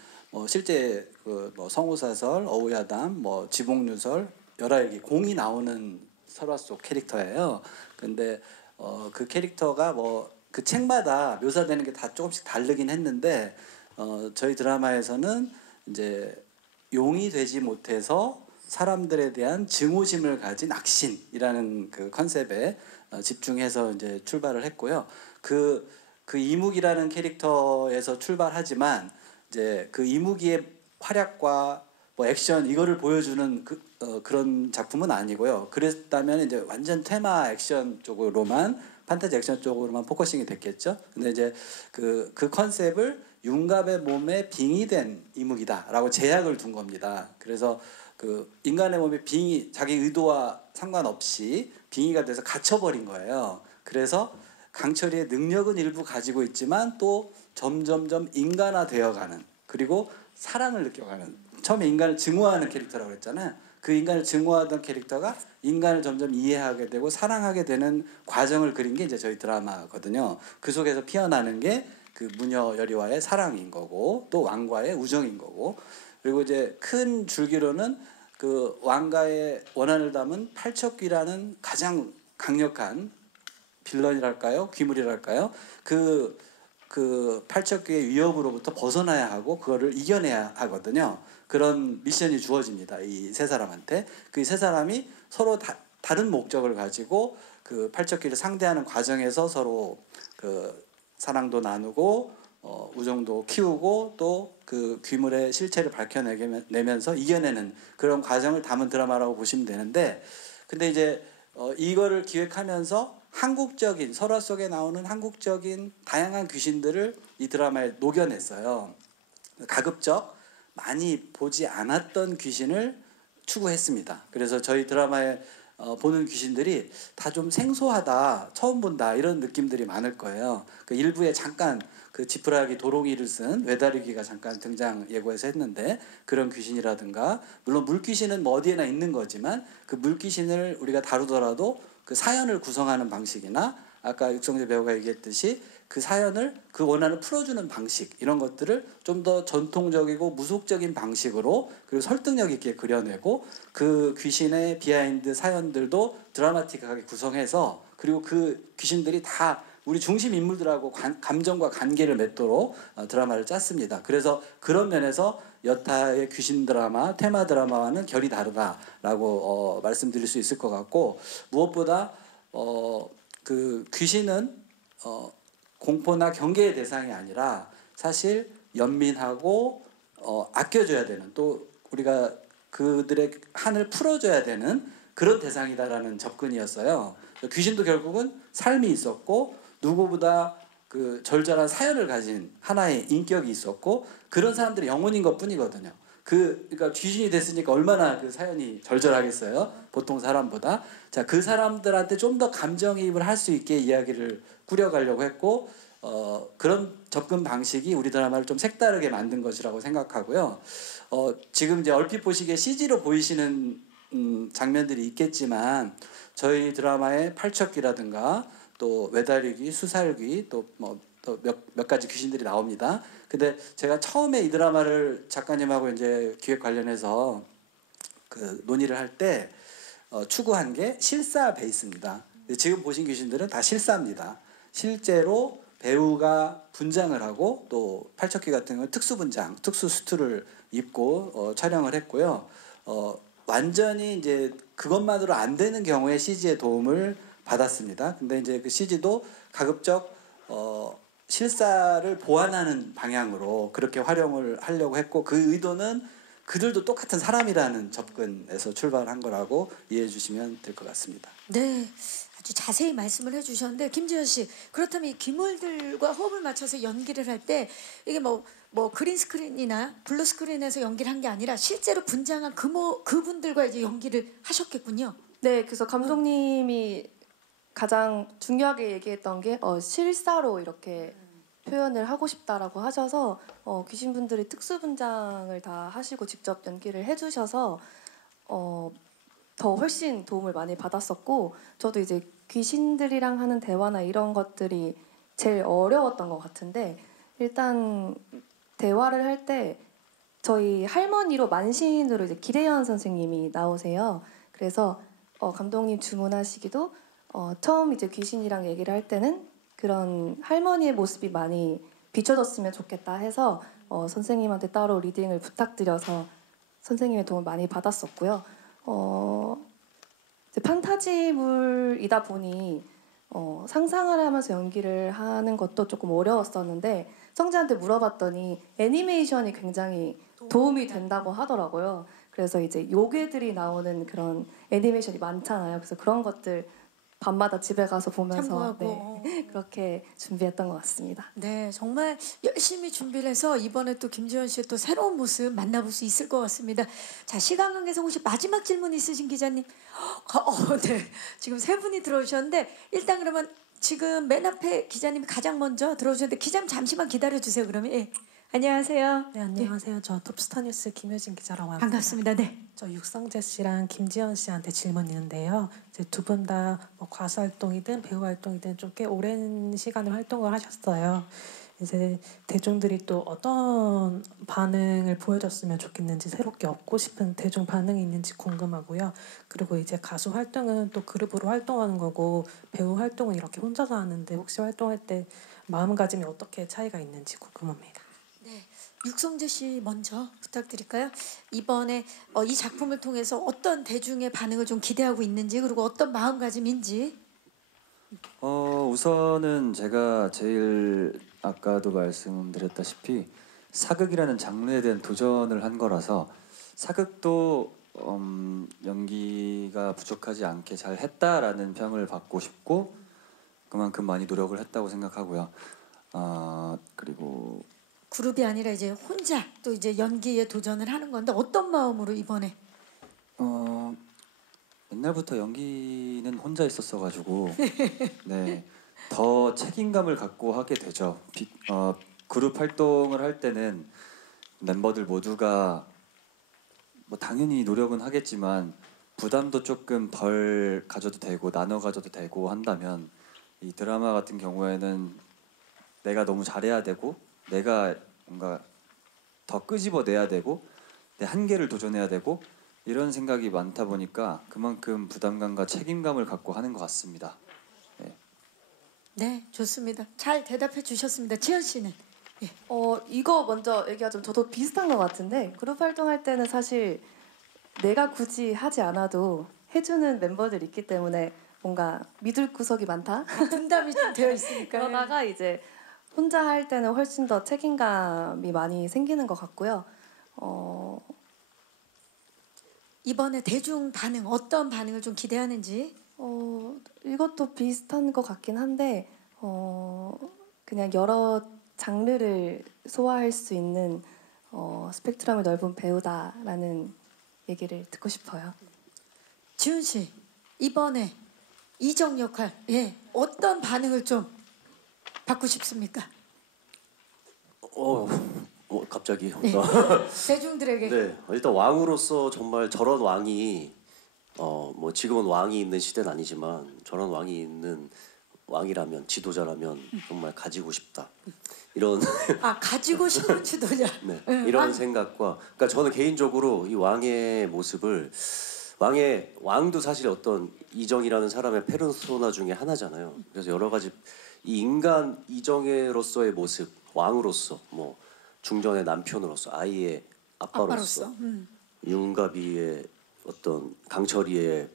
실제 그 뭐 성우사설, 어우야담, 뭐 지복유설 여러 얘기 공이 나오는 설화 속 캐릭터예요. 근데 그 캐릭터가 뭐 그 책마다 묘사되는 게 다 조금씩 다르긴 했는데 저희 드라마에서는 이제 용이 되지 못해서 사람들에 대한 증오심을 가진 악신이라는 그 컨셉에 집중해서 이제 출발을 했고요. 그 이묵이라는 캐릭터에서 출발하지만 이제 그 이무기의 활약과 뭐 액션 이거를 보여주는 그런 작품은 아니고요. 그랬다면 이제 완전 테마 액션 쪽으로만 판타지 액션 쪽으로만 포커싱이 됐겠죠. 근데 이제 그 컨셉을 융갑의 몸에 빙의된 이무기다라고 제약을 둔 겁니다. 그래서 그 인간의 몸에 빙의 자기 의도와 상관없이 빙의가 돼서 갇혀버린 거예요. 그래서 강철이의 능력은 일부 가지고 있지만 또 점점점 인간화되어가는 그리고 사랑을 느껴가는 처음에 인간을 증오하는 캐릭터라고 그랬잖아요. 그 인간을 증오하던 캐릭터가 인간을 점점 이해하게 되고 사랑하게 되는 과정을 그린 게 이제 저희 드라마거든요. 그 속에서 피어나는 게 그 무녀 여리와의 사랑인 거고 또 왕과의 우정인 거고 그리고 이제 큰 줄기로는 그 왕가의 원한을 담은 팔척귀라는 가장 강력한 빌런이랄까요? 귀물이랄까요? 그 팔척귀의 위협으로부터 벗어나야 하고 그거를 이겨내야 하거든요. 그런 미션이 주어집니다. 이 세 사람한테. 그 세 사람이 서로 다른 목적을 가지고 그 팔척귀를 상대하는 과정에서 서로 그 사랑도 나누고 우정도 키우고 또 그 귀물의 실체를 밝혀내면서 이겨내는 그런 과정을 담은 드라마라고 보시면 되는데 근데 이제 이거를 기획하면서 한국적인 설화 속에 나오는 한국적인 다양한 귀신들을 이 드라마에 녹여냈어요. 가급적 많이 보지 않았던 귀신을 추구했습니다. 그래서 저희 드라마에 보는 귀신들이 다 좀 생소하다, 처음 본다 이런 느낌들이 많을 거예요. 그 일부에 잠깐 그 지푸라기 도롱이를 쓴 외다리귀가 잠깐 등장 예고에서 했는데 그런 귀신이라든가 물론 물귀신은 뭐 어디에나 있는 거지만 그 물귀신을 우리가 다루더라도 그 사연을 구성하는 방식이나 아까 육성재 배우가 얘기했듯이 그 사연을 그 원한을 풀어주는 방식 이런 것들을 좀 더 전통적이고 무속적인 방식으로 그리고 설득력 있게 그려내고 그 귀신의 비하인드 사연들도 드라마틱하게 구성해서 그리고 그 귀신들이 다 우리 중심 인물들하고 감정과 관계를 맺도록 드라마를 짰습니다. 그래서 그런 면에서 여타의 귀신 드라마, 테마 드라마와는 결이 다르다라고 말씀드릴 수 있을 것 같고 무엇보다 그 귀신은 공포나 경계의 대상이 아니라 사실 연민하고 아껴줘야 되는 또 우리가 그들의 한을 풀어줘야 되는 그런 대상이다라는 접근이었어요. 귀신도 결국은 삶이 있었고 누구보다 그 절절한 사연을 가진 하나의 인격이 있었고 그런 사람들이 영혼인 것뿐이거든요. 그러니까 귀신이 됐으니까 얼마나 그 사연이 절절하겠어요. 보통 사람보다. 자, 그 사람들한테 좀 더 감정이입을 할 수 있게 이야기를 꾸려가려고 했고 그런 접근 방식이 우리 드라마를 좀 색다르게 만든 것이라고 생각하고요. 지금 이제 얼핏 보시기에 CG로 보이시는 장면들이 있겠지만 저희 드라마의 팔척귀라든가 또 외다리귀, 수살귀 또 뭐 또 몇 가지 귀신들이 나옵니다. 근데 제가 처음에 이 드라마를 작가님하고 이제 기획 관련해서 그 논의를 할 때 추구한 게 실사 베이스입니다. 지금 보신 귀신들은 다 실사입니다. 실제로 배우가 분장을 하고 또 팔척귀 같은 경우는 특수 분장, 특수 수트를 입고 촬영을 했고요. 완전히 이제 그것만으로 안 되는 경우에 CG의 도움을 받았습니다. 근데 이제 그 CG도 가급적 실사를 보완하는 방향으로 그렇게 활용을 하려고 했고 그 의도는 그들도 똑같은 사람이라는 접근에서 출발한 거라고 이해해 주시면 될 것 같습니다. 네, 아주 자세히 말씀을 해주셨는데 김지현 씨 그렇다면 이 기물들과 호흡을 맞춰서 연기를 할 때 이게 뭐 그린 스크린이나 블루 스크린에서 연기를 한 게 아니라 실제로 분장한 그분들과 이제 연기를 하셨겠군요. 네, 그래서 감독님이 가장 중요하게 얘기했던 게 실사로 이렇게 표현을 하고 싶다라고 하셔서 귀신분들이 특수 분장을 다 하시고 직접 연기를 해주셔서 더 훨씬 도움을 많이 받았었고 저도 이제 귀신들이랑 하는 대화나 이런 것들이 제일 어려웠던 것 같은데 일단 대화를 할 때 저희 할머니로 만신으로 이제 기대현 선생님이 나오세요. 그래서 감독님 주문하시기도 처음 이제 귀신이랑 얘기를 할 때는 그런 할머니의 모습이 많이 비춰졌으면 좋겠다 해서 선생님한테 따로 리딩을 부탁드려서 선생님의 도움을 많이 받았었고요. 이제 판타지물이다 보니 상상을 하면서 연기를 하는 것도 조금 어려웠었는데 성재한테 물어봤더니 애니메이션이 굉장히 도움이 된다고 하더라고요. 그래서 이제 요괴들이 나오는 그런 애니메이션이 많잖아요. 그래서 그런 것들 밤마다 집에 가서 보면서 네, 그렇게 준비했던 것 같습니다. 네, 정말 열심히 준비를 해서 이번에 또 김지현 씨의 또 새로운 모습 만나볼 수 있을 것 같습니다. 자, 시간 관계상 혹시 마지막 질문 있으신 기자님? 네, 지금 세 분이 들어오셨는데 일단 그러면 지금 맨 앞에 기자님이 가장 먼저 들어오셨는데 기자님 잠시만 기다려주세요. 그러면 예. 안녕하세요. 네, 안녕하세요. 저 톱스타뉴스 김효진 기자라고 합니다. 반갑습니다. 네. 저 육성재 씨랑 김지현 씨한테 질문 있는데요. 이제 두 분 다 뭐 가수 활동이든 배우 활동이든 좀 꽤 오랜 시간을 활동을 하셨어요. 이제 대중들이 또 어떤 반응을 보여줬으면 좋겠는지 새롭게 얻고 싶은 대중 반응이 있는지 궁금하고요. 그리고 이제 가수 활동은 또 그룹으로 활동하는 거고 배우 활동은 이렇게 혼자서 하는데 혹시 활동할 때 마음가짐이 어떻게 차이가 있는지 궁금합니다. 네, 육성재 씨 먼저 부탁드릴까요? 이번에 이 작품을 통해서 어떤 대중의 반응을 좀 기대하고 있는지 그리고 어떤 마음가짐인지. 우선은 제가 제일 아까도 말씀드렸다시피 사극이라는 장르에 대한 도전을 한 거라서 사극도 연기가 부족하지 않게 잘 했다라는 평을 받고 싶고 그만큼 많이 노력을 했다고 생각하고요. 그리고 그룹이 아니라 이제 혼자 또 이제 연기에 도전을 하는 건데 어떤 마음으로 이번에? 옛날부터 연기는 혼자 있었어가지고 네 더 책임감을 갖고 하게 되죠. 그룹 활동을 할 때는 멤버들 모두가 뭐 당연히 노력은 하겠지만 부담도 조금 덜 가져도 되고 나눠 가져도 되고 한다면 이 드라마 같은 경우에는 내가 너무 잘해야 되고 내가 뭔가 더 끄집어내야 되고 내 한계를 도전해야 되고 이런 생각이 많다 보니까 그만큼 부담감과 책임감을 갖고 하는 것 같습니다. 네, 좋습니다. 잘 대답해 주셨습니다. 지연 씨는? 예. 이거 먼저 얘기하자면 저도 비슷한 것 같은데 그룹 활동할 때는 사실 내가 굳이 하지 않아도 해주는 멤버들이 있기 때문에 뭔가 믿을 구석이 많다. 분담이 좀 되어 있으니까. 그러다가 이제 혼자 할 때는 훨씬 더 책임감이 많이 생기는 것 같고요. 이번에 대중 반응 어떤 반응을 좀 기대하는지? 이것도 비슷한 것 같긴 한데 그냥 여러 장르를 소화할 수 있는 스펙트럼이 넓은 배우다라는 얘기를 듣고 싶어요. 지훈 씨 이번에 이정 역할 어떤 반응을 좀 받고 싶습니까? 갑자기. 네. 대중들에게. 네, 일단 왕으로서 정말 저런 왕이 뭐 지금은 왕이 있는 시대는 아니지만 저런 왕이 있는 왕이라면 지도자라면 정말 가지고 싶다. 이런 가지고 싶은 지도자. 네, 이런 생각과 그러니까 저는 개인적으로 이 왕의 모습을 왕도 사실 어떤 이정이라는 사람의 페르소나 중에 하나잖아요. 그래서 여러 가지 이 인간 이정으로서의 모습, 왕으로서 뭐 중전의 남편으로서 아이의 아빠로서 윤가비의 어떤 강철이의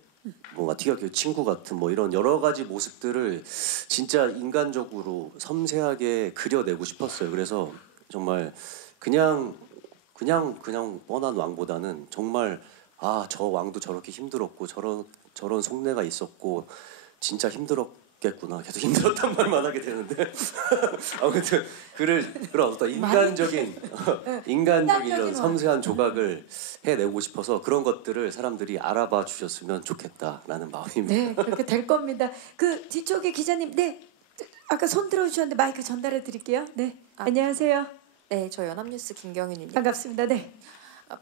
뭔가 티격태격 친구 같은 뭐 이런 여러 가지 모습들을 진짜 인간적으로 섬세하게 그려내고 싶었어요. 그래서 정말 그냥 뻔한 왕보다는 정말 저 왕도 저렇게 힘들었고 저런 속내가 있었고 진짜 힘들었겠구나. 계속 힘들었단 말만 하게 되는데 아무튼 그런 어떤 인간적인 이런 섬세한 조각을 해내고 싶어서 그런 것들을 사람들이 알아봐 주셨으면 좋겠다라는 마음입니다. 네, 그렇게 될 겁니다. 그 뒤쪽에 기자님, 네, 아까 손 들어주셨는데 마이크 전달해 드릴게요. 네, 안녕하세요. 네, 저 연합뉴스 김경윤입니다. 반갑습니다. 네.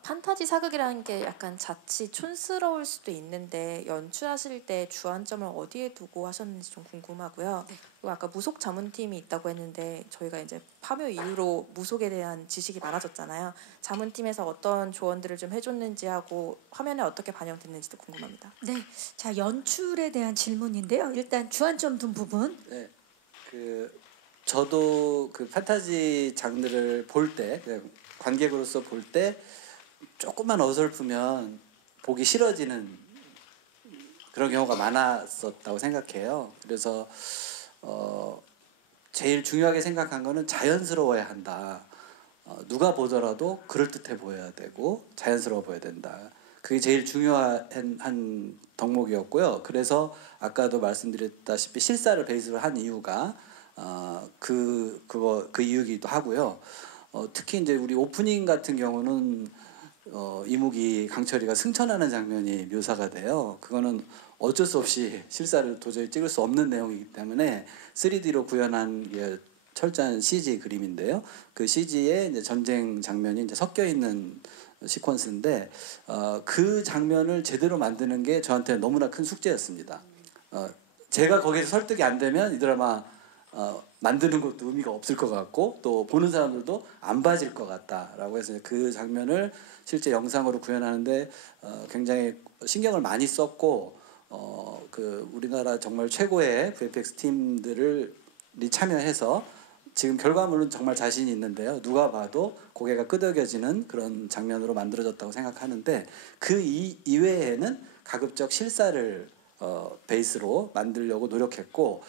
판타지 사극이라는 게 약간 자칫 촌스러울 수도 있는데 연출하실 때 주안점을 어디에 두고 하셨는지 좀 궁금하고요. 네. 그리고 아까 무속 자문팀이 있다고 했는데 저희가 이제 파묘 이후로 무속에 대한 지식이 많아졌잖아요. 자문팀에서 어떤 조언들을 좀 해줬는지 하고 화면에 어떻게 반영됐는지도 궁금합니다. 네, 자 연출에 대한 질문인데요. 일단 주안점 둔 부분. 네, 저도 그 판타지 장르를 볼 때 관객으로서 볼 때 조금만 어설프면 보기 싫어지는 그런 경우가 많았었다고 생각해요. 그래서 제일 중요하게 생각한 거는 자연스러워야 한다. 누가 보더라도 그럴듯해 보여야 되고 자연스러워 보여야 된다. 그게 제일 중요한 덕목이었고요. 그래서 아까도 말씀드렸다시피 실사를 베이스로 한 이유가 그 이유기도 하고요. 특히 이제 우리 오프닝 같은 경우는 이무기 강철이가 승천하는 장면이 묘사가 돼요. 그거는 어쩔 수 없이 실사를 도저히 찍을 수 없는 내용이기 때문에 3D로 구현한 게 철저한 CG 그림인데요. 그 CG에 이제 전쟁 장면이 이제 섞여 있는 시퀀스인데 그 장면을 제대로 만드는 게 저한테 너무나 큰 숙제였습니다. 제가 거기서 설득이 안 되면 이 드라마 만드는 것도 의미가 없을 것 같고 또 보는 사람들도 안 봐질 것 같다라고 해서 그 장면을 실제 영상으로 구현하는데 굉장히 신경을 많이 썼고 그 우리나라 정말 최고의 VFX 팀들이 참여해서 지금 결과물은 정말 자신이 있는데요. 누가 봐도 고개가 끄덕여지는 그런 장면으로 만들어졌다고 생각하는데 그 이외에는 가급적 실사를 베이스로 만들려고 노력했고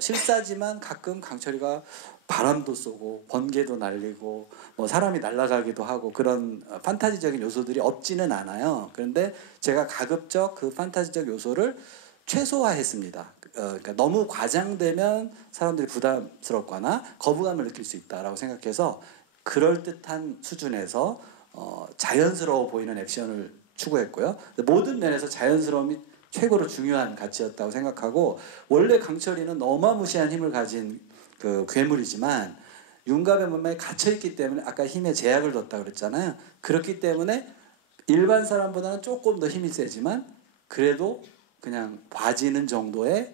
실사지만 가끔 강철이가 바람도 쏘고 번개도 날리고 뭐 사람이 날아가기도 하고 그런 판타지적인 요소들이 없지는 않아요. 그런데 제가 가급적 그 판타지적 요소를 최소화했습니다. 그러니까 너무 과장되면 사람들이 부담스럽거나 거부감을 느낄 수 있다라고 생각해서 그럴듯한 수준에서 자연스러워 보이는 액션을 추구했고요. 모든 면에서 자연스러움이 최고로 중요한 가치였다고 생각하고 원래 강철이는 어마무시한 힘을 가진 그 괴물이지만 윤갑의 몸에 갇혀있기 때문에 아까 힘에 제약을 뒀다 그랬잖아요. 그렇기 때문에 일반 사람보다는 조금 더 힘이 세지만 그래도 그냥 봐지는 정도의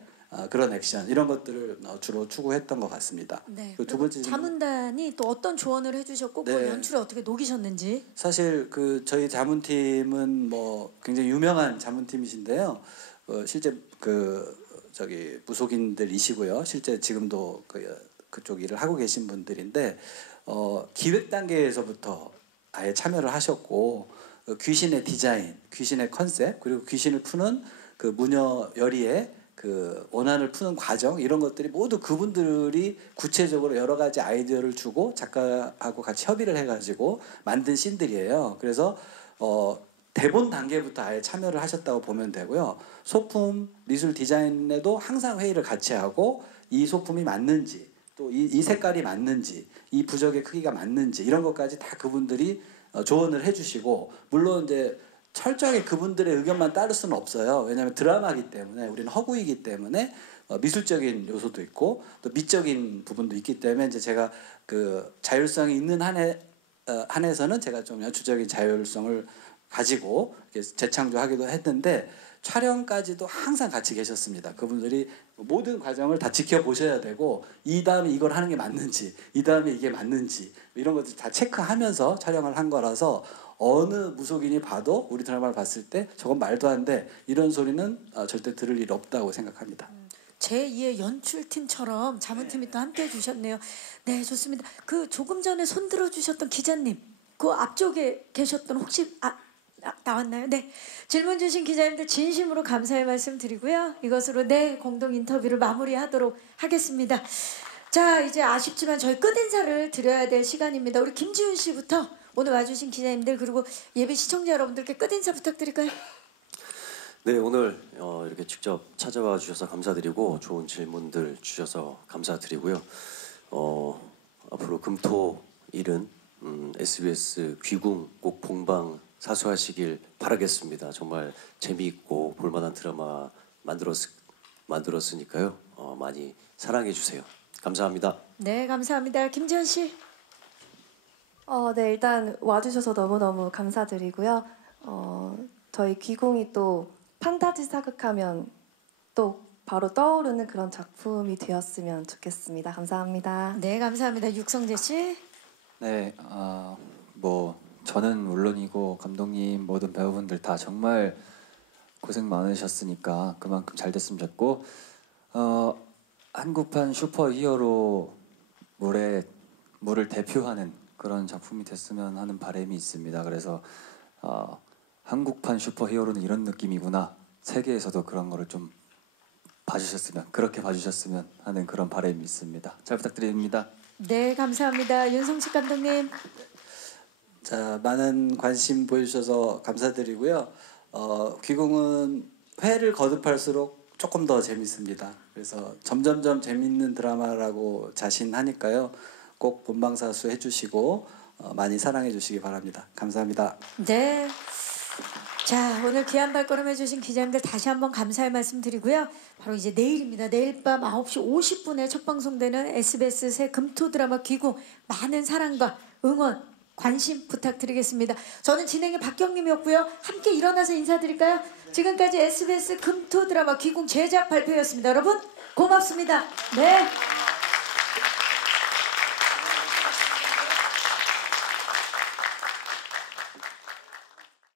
그런 액션 이런 것들을 주로 추구했던 것 같습니다. 네. 두 번째 자문단이 또 어떤 조언을 해주셨고 그 네. 연출에 어떻게 녹이셨는지. 사실 그 저희 자문팀은 뭐 굉장히 유명한 자문팀이신데요. 실제 그 저기 무속인들이시고요. 실제 지금도 그쪽 일을 하고 계신 분들인데 기획 단계에서부터 아예 참여를 하셨고 귀신의 디자인, 귀신의 컨셉 그리고 귀신을 푸는 그 무녀 열의의 그 원한을 푸는 과정 이런 것들이 모두 그분들이 구체적으로 여러 가지 아이디어를 주고 작가하고 같이 협의를 해가지고 만든 씬들이에요. 그래서 대본 단계부터 아예 참여를 하셨다고 보면 되고요. 소품 미술 디자인에도 항상 회의를 같이 하고 이 소품이 맞는지 또 이 색깔이 맞는지 이 부적의 크기가 맞는지 이런 것까지 다 그분들이 조언을 해주시고 물론 이제 철저하게 그분들의 의견만 따를 수는 없어요. 왜냐하면 드라마이기 때문에 우리는 허구이기 때문에 미술적인 요소도 있고 또 미적인 부분도 있기 때문에 이제 제가 그 자율성이 있는 한에서는 제가 좀 연출적인 자율성을 가지고 재창조하기도 했는데 촬영까지도 항상 같이 계셨습니다. 그분들이 모든 과정을 다 지켜보셔야 되고 이 다음에 이걸 하는 게 맞는지 이 다음에 이게 맞는지 이런 것들 다 체크하면서 촬영을 한 거라서 어느 무속인이 봐도 우리 드라마를 봤을 때 저건 말도 안 돼 이런 소리는 절대 들을 일 없다고 생각합니다. 제2의 연출팀처럼 자문팀이 또 함께 해주셨네요. 네, 좋습니다. 그 조금 전에 손 들어주셨던 기자님 그 앞쪽에 계셨던 혹시 나왔나요? 네. 질문 주신 기자님들 진심으로 감사의 말씀 드리고요. 이것으로 공동 인터뷰를 마무리하도록 하겠습니다. 자, 이제 아쉽지만 저희 끝인사를 드려야 될 시간입니다. 우리 김지훈 씨부터 오늘 와주신 기자님들 그리고 예비 시청자 여러분들께 끝인사 부탁드릴까요? 네, 오늘 이렇게 직접 찾아와 주셔서 감사드리고 좋은 질문들 주셔서 감사드리고요. 앞으로 금토일은 SBS 귀궁 꼭 본방 사수하시길 바라겠습니다. 정말 재미있고 볼만한 드라마 만들었으니까요. 많이 사랑해 주세요. 감사합니다. 네, 감사합니다. 김지현 씨. 네, 일단 와주셔서 너무너무 감사드리고요. 저희 귀궁이 또 판타지 사극하면 또 바로 떠오르는 그런 작품이 되었으면 좋겠습니다. 감사합니다. 네, 감사합니다. 육성재 씨. 네, 뭐 저는 물론이고 감독님 모든 배우분들 다 정말 고생 많으셨으니까 그만큼 잘 됐으면 좋겠고 한국판 슈퍼히어로 물을 대표하는 그런 작품이 됐으면 하는 바람이 있습니다. 그래서 한국판 슈퍼히어로는 이런 느낌이구나. 세계에서도 그런 거를 좀 그렇게 봐주셨으면 하는 그런 바람이 있습니다. 잘 부탁드립니다. 네, 감사합니다. 윤성식 감독님. 자, 많은 관심 보여주셔서 감사드리고요. 귀궁은 회를 거듭할수록 조금 더 재밌습니다. 그래서 점점점 재밌는 드라마라고 자신하니까요. 꼭 본방사수 해주시고 많이 사랑해 주시기 바랍니다. 감사합니다. 네. 자, 오늘 귀한 발걸음 해주신 기자님들 다시 한번 감사의 말씀 드리고요. 바로 이제 내일입니다. 내일 밤 9시 50분에 첫 방송되는 SBS 새 금토 드라마 귀궁 많은 사랑과 응원 관심 부탁드리겠습니다. 저는 진행의 박경림이었고요. 함께 일어나서 인사드릴까요? 지금까지 SBS 금토 드라마 귀궁 제작 발표였습니다. 여러분 고맙습니다. 네.